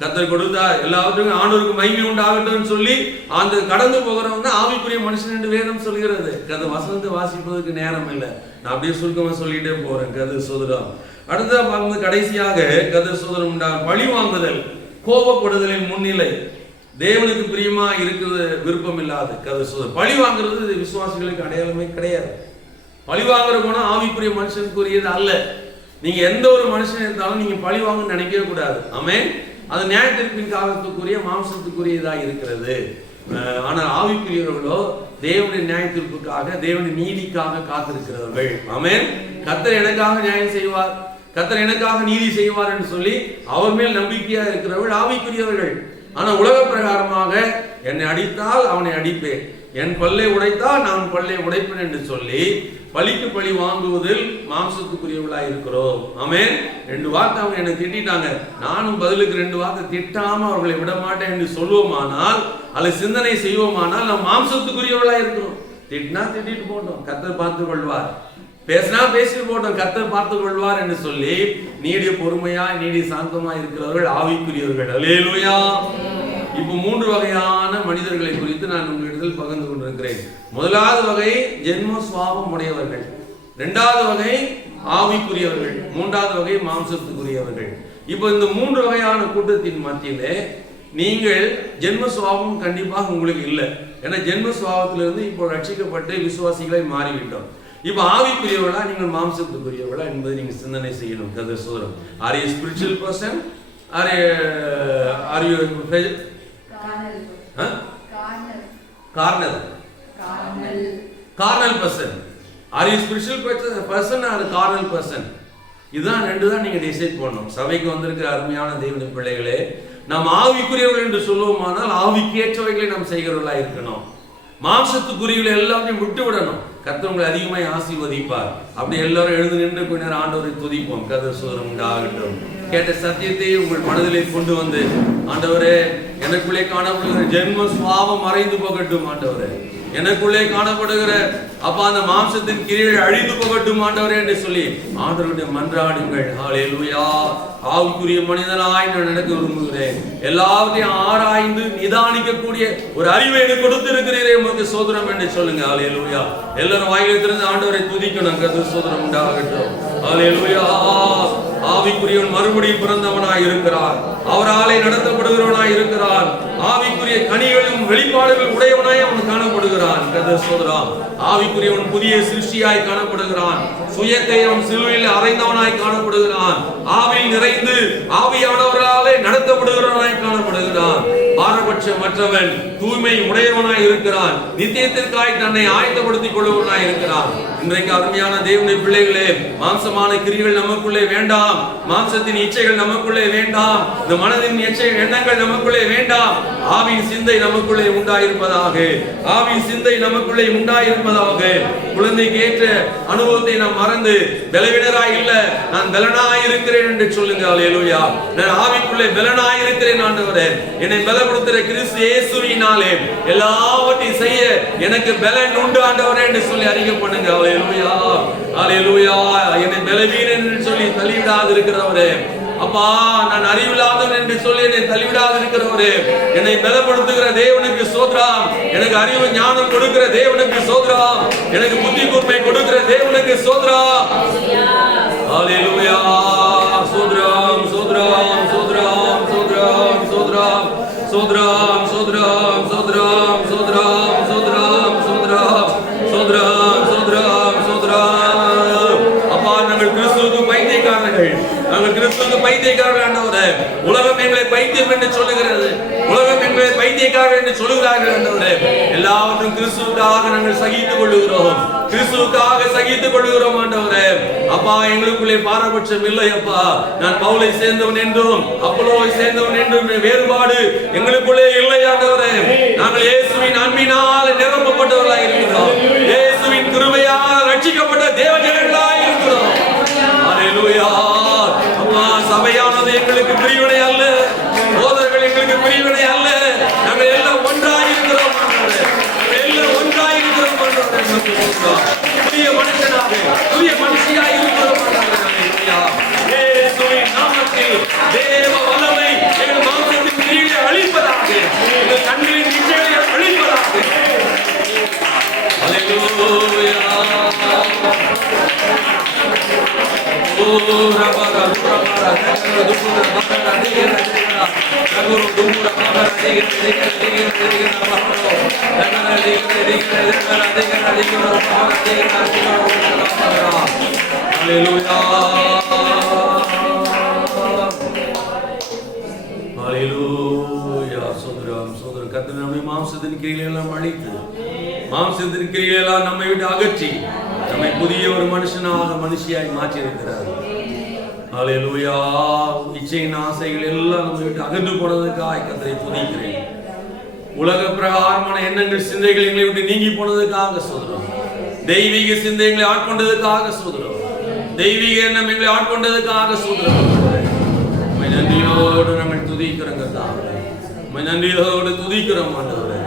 கர்த்தர் கொடுத்தா எல்லாவற்றுக்கும் ஆண்டவருக்கு மகிமை உண்டாகட்டும் சொல்லி அந்த கடந்து போகிறவங்க ஆவிக்குரிய மனுஷன் என்று வேதம் சொல்கிறது. கதை வசனத்தை வாசிப்பதற்கு நேரம் இல்லை, நான் அப்படியே சுருக்கமா சொல்லிட்டே போறேன். கதிர் சோதரம். அடுத்ததா பார்க்கும்போது கடைசியாக கதிர் சோதரம் உண்டாகும் பழி வாங்குதல், கோபப்படுதலின் முன்னிலை, தேவனுக்கு பிரியமா இருக்கிறது விருப்பம் இல்லாது கதிர் சோதரம். பழி வாங்குறது விசுவாசிகளுக்கு அடையாளமே கிடையாது. பழி வாங்குற போனா ஆவிக்குரிய மனுஷனுக்குரியது அல்ல. நீங்க எந்த ஒரு மனுஷன் இருந்தாலும் நீங்க பழி வாங்க நினைக்கவே கூடாது. ஆமென். அது நியாயத்திற்பின் காலத்துக்குரிய மாம்சத்துக்குரியதாக இருக்கிறது. ஆனால் ஆவிக்குரியவர்களோ தேவனுடைய நியாயத்திற்காக, தேவனுடைய நீதிக்காக காத்திருக்கிறவர்கள். ஆமென். கர்த்தர் எனக்காக நியாயம் செய்வார், கர்த்தர் எனக்காக நீதி செய்வார் என்று சொல்லி அவர் மேல் நம்பிக்கையா இருக்கிறவர்கள் ஆவிக்குரியவர்கள். ஆனா உலக பிரகாரமாக என்னை அடித்தால் அவனை அடிப்பேன், என் பல்லை உடைத்தால் நான் பல்லை உடைப்பேன் என்று சொல்லி பழிக்கு பழி வாங்குவதில் மாம்சத்துக்குரியவர்களாக இருக்கிறோம். ஆமென். 2 வார்த்தை அவங்க என்னை திட்டாங்க, நானும் பதிலுக்கு 2 வார்த்தை திட்டாம அவர்களை விட மாட்டேன் என்று சொல்லுவோமானால், அல்ல சிந்தனை செய்வோமானால் நாம் மாம்சத்துக்குரியவர்களாக இருக்கிறோம். திட்டினா திட்டிட்டு போட்டோம், கர்த்தர் பார்த்துக் கொள்வார். பேசினா பேசிட்டு போட்டோம், கர்த்தர் பார்த்துக் கொள்வார் என்று சொல்லி நீடிய பொறுமையா, நீடிய சாந்தமா இருக்கிறவர்கள் ஆவிக்குரியவர்கள். அல்லேலூயா. இப்போ 3 வகையான மனிதர்களை குறித்து நான் உங்களிடத்தில் பகிர்ந்து கொண்டிருக்கிறேன். முதலாவது வகை ஜென்ம சுவாபம் உடையவர்கள், 2வது வகை ஆவிக்குரியவர்கள், 3வது வகை மாம்சத்துக்குரியவர்கள். இப்போ இந்த 3 வகையான கூட்டத்தின் மத்தியிலே நீங்கள் ஜென்ம சுவாபம் கண்டிப்பாக உங்களுக்கு இல்லை. ஏன்னா ஜென்ம சுவாபத்திலிருந்து இப்போ ரட்சிக்கப்பட்டு விசுவாசிகளை மாறிவிட்டோம். இப்போ ஆவிக்குரியவர்களா நீங்கள் மாம்சத்துக்குரியவர்களா என்பதை நீங்க சிந்தனை செய்யணும். கதிர் சோதரம். Are you spiritual person? Are you carnal person? Are you spiritual person or carnal person? இதுதான் 2 தான் நீங்க டிசைட் பண்ணணும். சபைக்கு வந்திருக்கிற அருமையான தேவனுடைய பிள்ளைகளே, நாம் ஆவிக்குரியவர்கள் என்று சொல்லுவோமானால் ஆவிக்கேற்றவைகளை நாம் செய்கிறவர்களா இருக்கணும். மாம்சத்துக்குரியவர்களை எல்லாத்தையும் விட்டு விடணும். கர்த்தர் உங்களை அதிகமாய் ஆசீர்வதிப்பார். அப்படி எல்லாரும் எழுந்து நின்று கொஞ்ச நேரம் ஆண்டவரை துதிப்போம். கர்த்தர் சோதரம் உண்டாகட்டும். கேட்ட சத்தியத்தை உங்கள் மனதிலே கொண்டு வந்து, ஆண்டவரே எனக்குள்ளே காணப்படுகிற ஜென்ம சுவாபம் மறைந்து போகட்டும் ஆண்டவரே, எனக்குள்ளே காணப்படுகிற அப்பா அந்த மாம்சத்தின் கிரியை அழிந்து போகட்டும் ஆண்டவரே என்று சொல்லி ஆண்டவருடைய மன்றாடுங்கள். ஹல்லேலூயா. ஆவிக்குரிய மனிதனாய் நான் நடக்க விரும்புகிறேன். எல்லாவற்றையும் ஆராய்ந்து நிதானிக்கக்கூடிய ஒரு அறிவை எனக்கு கொடுத்திருக்கிறீரே, உமக்கு சோதரம் என்று சொல்லுங்க. ஹல்லேலூயா. எல்லாரும் வாயிலை திறந்து ஆண்டவரை துதிக்கணும். கர்த்தர் சோதரம் உண்டாகட்டும். ஹல்லேலூயா. ஆவிக்குரியவன் மறுபடியும் பிறந்தவனாய் இருக்கிறார், அவராலே நடத்தப்படுகிறவனாய் இருக்கிறான். ஆவிக்குரிய கனிகளும் வெளிப்பாடுகள் உடையவனாய் அவன் காணப்படுகிறான். கர்த்தர் சோதரம். ஆவிக்குரியவன் புதிய சிருஷ்டியாய் காணப்படுகிறான். சுயத்தை அவன் சிலுவையில் அறைந்தவனாய் காணப்படுகிறான். ஆவியில் நிறைந்து ஆவியானவராலே நடத்தப்படுகிறவனாய் காணப்படுகிறான். பாரபட்சம் மற்றவன் தூய்மை உடையவனாய் இருக்கிறான். நித்தியத்திற்காய் தன்னை ஆயத்தப்படுத்திக் கொள்ளுவனாய் இருக்கிறான். இன்றைக்கு அருமையான தேவனுடைய பிள்ளைகளே, மாம்சமான கிரிகள் நமக்குள்ளே வேண்டாம், மாம்சத்தின் இச்சைகள் நமக்குள்ளே வேண்டாம், இந்த மனதின் எண்ணங்கள் நமக்குள்ளே வேண்டாம். ஆவியின் சிந்தை நமக்குள்ளே உண்டாயிருப்பதாக, ஆவியின் சிந்தை நமக்குள்ளே உண்டாயிருப்பதாக. குழந்தைக்கு ஏற்ற அனுபவத்தை நாம் மறந்து பலவீனராய் இல்ல, நான் பலனாய் இருக்கிறேன் என்று சொல்லுங்க. அல்லேலூயா. நான் ஆவிக்குள்ளே பலனாய் இருக்கிறேன் ஆண்டவரே, என்னை பலப்படுத்துகிற கிறிஸ்து இயேசுவினாலே எல்லாவற்றையும் செய்ய எனக்கு பலன் உண்டு ஆண்டவரே என்று சொல்லி அறிக்கை பண்ணுங்க. அல்லேலூயா. அல்லேலூயா. என்னை பலவீனன் என்று சொல்லி தள்ளிவிடாது இருக்கிறவரே, அப்பா நான் அறிவில்லாதவன் என்று சொல்லி என்னை தள்ளிவிடாது இருக்கிறவரே, என்னை பலப்படுத்துகிற தேவனுக்கு சோத்ரம், எனக்கு அறிவு ஞானம் கொடுக்கிற தேவனுக்கு சோத்ரம், எனக்கு புத்தி கூர்மை கொடுக்கிற தேவனுக்கு சோத்ரம். ஹல்லேலூயா. சோத்ரம் சோத்ரம் சோத்ரம் சோத்ரம் சோத்ரம் சோத்ரம் சோத்ரம் சோத்ரம் சோத்ரம் சோத்ரம் சோத்ரம் சோத்ரம் சோத்ரம் சோத்ரம். அப்பா நாங்கள் கிறிஸ்துவுக்கு பைத்தியக்காரர்கள், நாங்கள் கிறிஸ்துவுக்கு பைத்தியக்காரர்கள் ஆண்டவரே. உலகம் எங்களை பைத்தியம் என்று சொல்லுகிறது, உலகம் எங்களை பைத்தியக்காரர்கள் என்று சொல்லுகிறார்கள் ஆண்டவரே. எல்லாவற்றும் கிறிஸ்துவுக்காக நாங்கள் சகித்துக் கொள்ளுகிறோம், கிறிஸ்துவுக்காக சகித்துக் கொள்ளுகிறோம் ஆண்டவரே. அப்பா எங்களுக்குள்ளே பாரபட்சம் இல்லை அப்பா. நான் பவுலை சேர்ந்தவன் என்றும் அப்போலோவை சேர்ந்தவன் என்றும் வேறுபாடு எங்களுக்குள்ளே இல்லை ஆண்டவரே. நாங்கள் இயேசுவின் அன்பினால் நிரப்பப்பட்டவர்களாய் இருக்கிறோம். இயேசுவின் கிருபையால் ரட்சிக்கப்பட்ட தேவஜனங்களாய் இருக்கிறோம். ஹல்லேலூயா. அம்மா, சபையானது எங்களுக்கு பிரிவினை அல்ல, போதகர்கள் எங்களுக்கு பிரிவினை அல்ல. நாங்கள் எல்லாம் ஒன்றாய் இருக்கிறோம். எல்லாம் ஒன்றாய் இருக்கிறோம். புதிய மனுஷனாக, புதிய மனுஷியாய் இருக்கிறோம். இயேசுவின் நாமத்தில் தேவ வல்லமை எங்கள் மாம்சத்தின் கீழே அழிப்பதாக, எங்கள் கண்களின் நிச்சயங்களை அழிப்பதாக. ஹல்லேலூயா. ஓ ரபர ரபர துபுர பகர தேர நகுரு துபுர பகர தேர தேர தேர தேர பகர நகர தேர தேர தேர தேர பகர தேர தேர. ஹல்லேலூயா. ஹல்லேலூயா. சோதரம் கர்த்தர் நம்மை மாம்சத்தின் கிரியைகளை எல்லாம் அழித்து, மாம்சத்தின் கிரியைகளை எல்லாம் நம்மை விட்டு அகற்றி, நம்மை புதிய ஒரு மனுஷியாய் மாற்றி இருக்கிறார். ஹல்லேலூயா. இச்சையின் ஆசைகள் எல்லாம் நம்மை விட்டு அகன்று போனதுக்காக கர்த்தரை துதிக்கிறேன். உலக பிரகாரமான எண்ணங்கள், சிந்தைகள் எங்களை விட்டு நீங்கி போனதுக்காக சோதரம். தெய்வீக சிந்தைகளை ஆட்கொண்டதுக்காக சோதரம். தெய்வீக எண்ணம் எங்களை ஆட்கொண்டதுக்காக சோதரம். நன்றியோடு நாங்கள் துதிக்கிறோம் கர்த்தாவே. நன்றியோடு துதிக்கிறோம் ஆண்டவரே.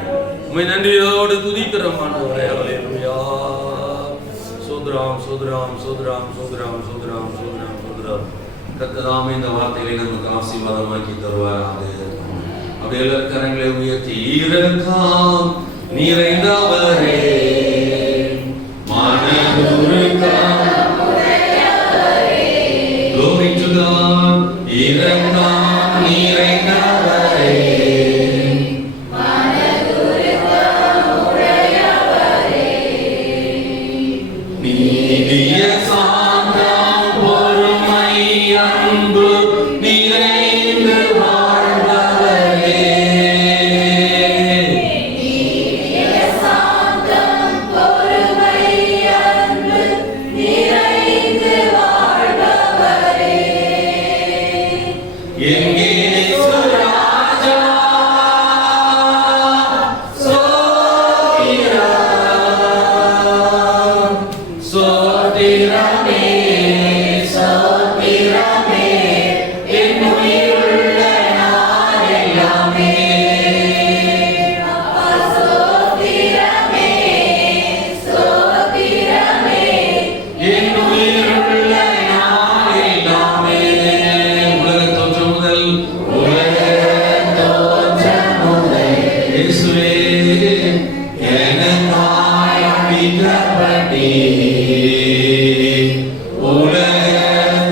நன்றியோடு துதிக்கிறோம் ஆண்டவரே. ஹல்லேலூயா. சோதரம் சோதரம் சோதரம் சோதரம் சோதரம் சோதரம் சோதரம். கர்த்தராமே இந்த வார்த்தைகளை நமக்கு ஆசீர்வாதமாக்கி தருவாராக. அப்படியே எல்லாரும் கரங்களை உயர்த்தி, இரக்கம் நிறைந்தவரே, மனதுருக்கம் உடையவரே. Glory to God. இரக்கம் நிறைந்தவரே, மனதுருக்கம் உடையவரே. நீதிய சாந்தம் பொறுமை அன்பு நிறைந்து வாழ்பவரே. நீதிய சாந்தம் பொறுமை அன்பு நிறைந்து வாழ்பவரே. எங்கே சுராஜா சோதிரம் சோதிரமே சோதிரமே என் உயிருள்ள நாளெல்லாமே. அப்பா சோதிரமே சோதிரமே என் உயிருள்ள நாளெல்லாமே. உலக தோற்றம் முதல் இயேசுவே எனக்காய் அடிக்கப்பட்டீர். உலக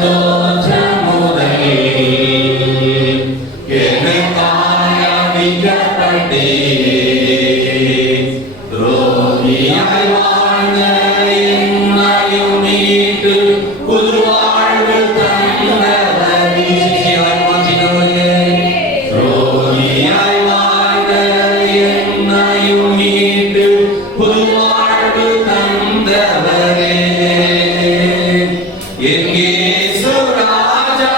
தோற்றம் முதல் எனக்காய் அடிக்கப்பட்டீர். துரோகியாய் வாழ்ந்த என்னையும் மீட்டு புது வாழ்வு தந்தவர் நீதியாய் மாற்றினவரே. துரோகியாய் வாழ்ந்த என்னையும் மீட்டு புது வாழ்வு தந்தவரே. என் இயேசு ராஜா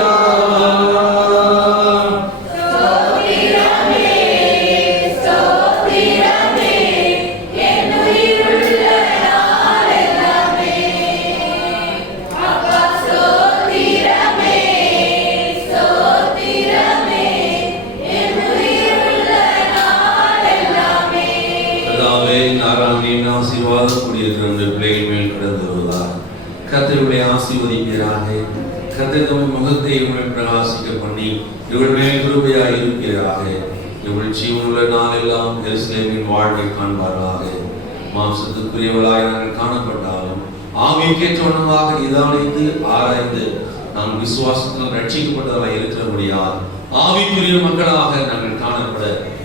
சோதிரம் சோதிரமே சோதிரமே என் உயிருள்ள நாளெல்லாமே. அப்பா சோதிரமே சோதிரமே என் உயிருள்ள நாளெல்லாமே. கர்த்தாவே, நாராயணின் ஆசீர்வாதம் கூடியிருக்கிற இந்த பிள்ளைகள் மேல் கடந்து வருவார். கர்த்தருடைய ஆசீர்வதிப்பீராக. கர்த்தர் தம்முடைய முகத்தை இவர்கள் பிரகாசிக்க பண்ணி இவர்கள் மேல் கிருபையாய் இருப்பீராக. இவர்கள் ஜீவனுள்ள நாளெல்லாம் எருசலேமின் வாழ்வை காண்பாராக. மாம்சத்துக்குரியவளாய் நாங்கள் காணப்பட்டாலும் ஆவிக்கேற்றவனமாக நிதானித்து ஆராய்ந்து நாம் விசுவாசத்தில் ரட்சிக்கப்பட்டவர்களாய் இருக்கிறபடியால் ஆவிக்குரிய மக்களாக நாங்கள் காணப்பட,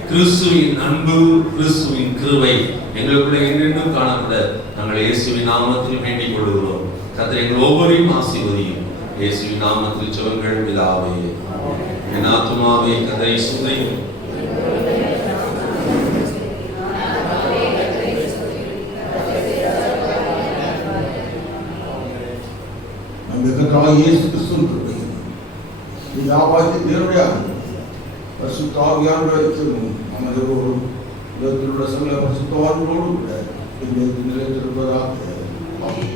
கிறிஸ்துவின் அன்பு கிறிஸ்துவின் கிருபை எங்களுக்குள்ள என்றென்றும் காணப்பட நாங்கள் இயேசுவின் நாமத்தில் வேண்டிக் கொள்கிறோம். கர்த்தர் எங்கள் ஒவ்வொருவரையும் ஆசீர்வதியும். இயேசுவின் நாமத்தில் ஜெபங்கள் பிதாவே. என் ஆத்துமாவே கர்த்தரை ஸ்துதி. நம்முடைய கர்த்தராகிய இயேசு கிறிஸ்துவின் கிருபையும் பிதாவாகிய தேவனுடைய அன்பும் பரிசுத்த ஆவியானவரும் நமதோடும் உலகத்தில் உள்ள சகல பரிசுத்த ஆவியோடும் கூட நிலைத்திருப்பதாக ஆமென்.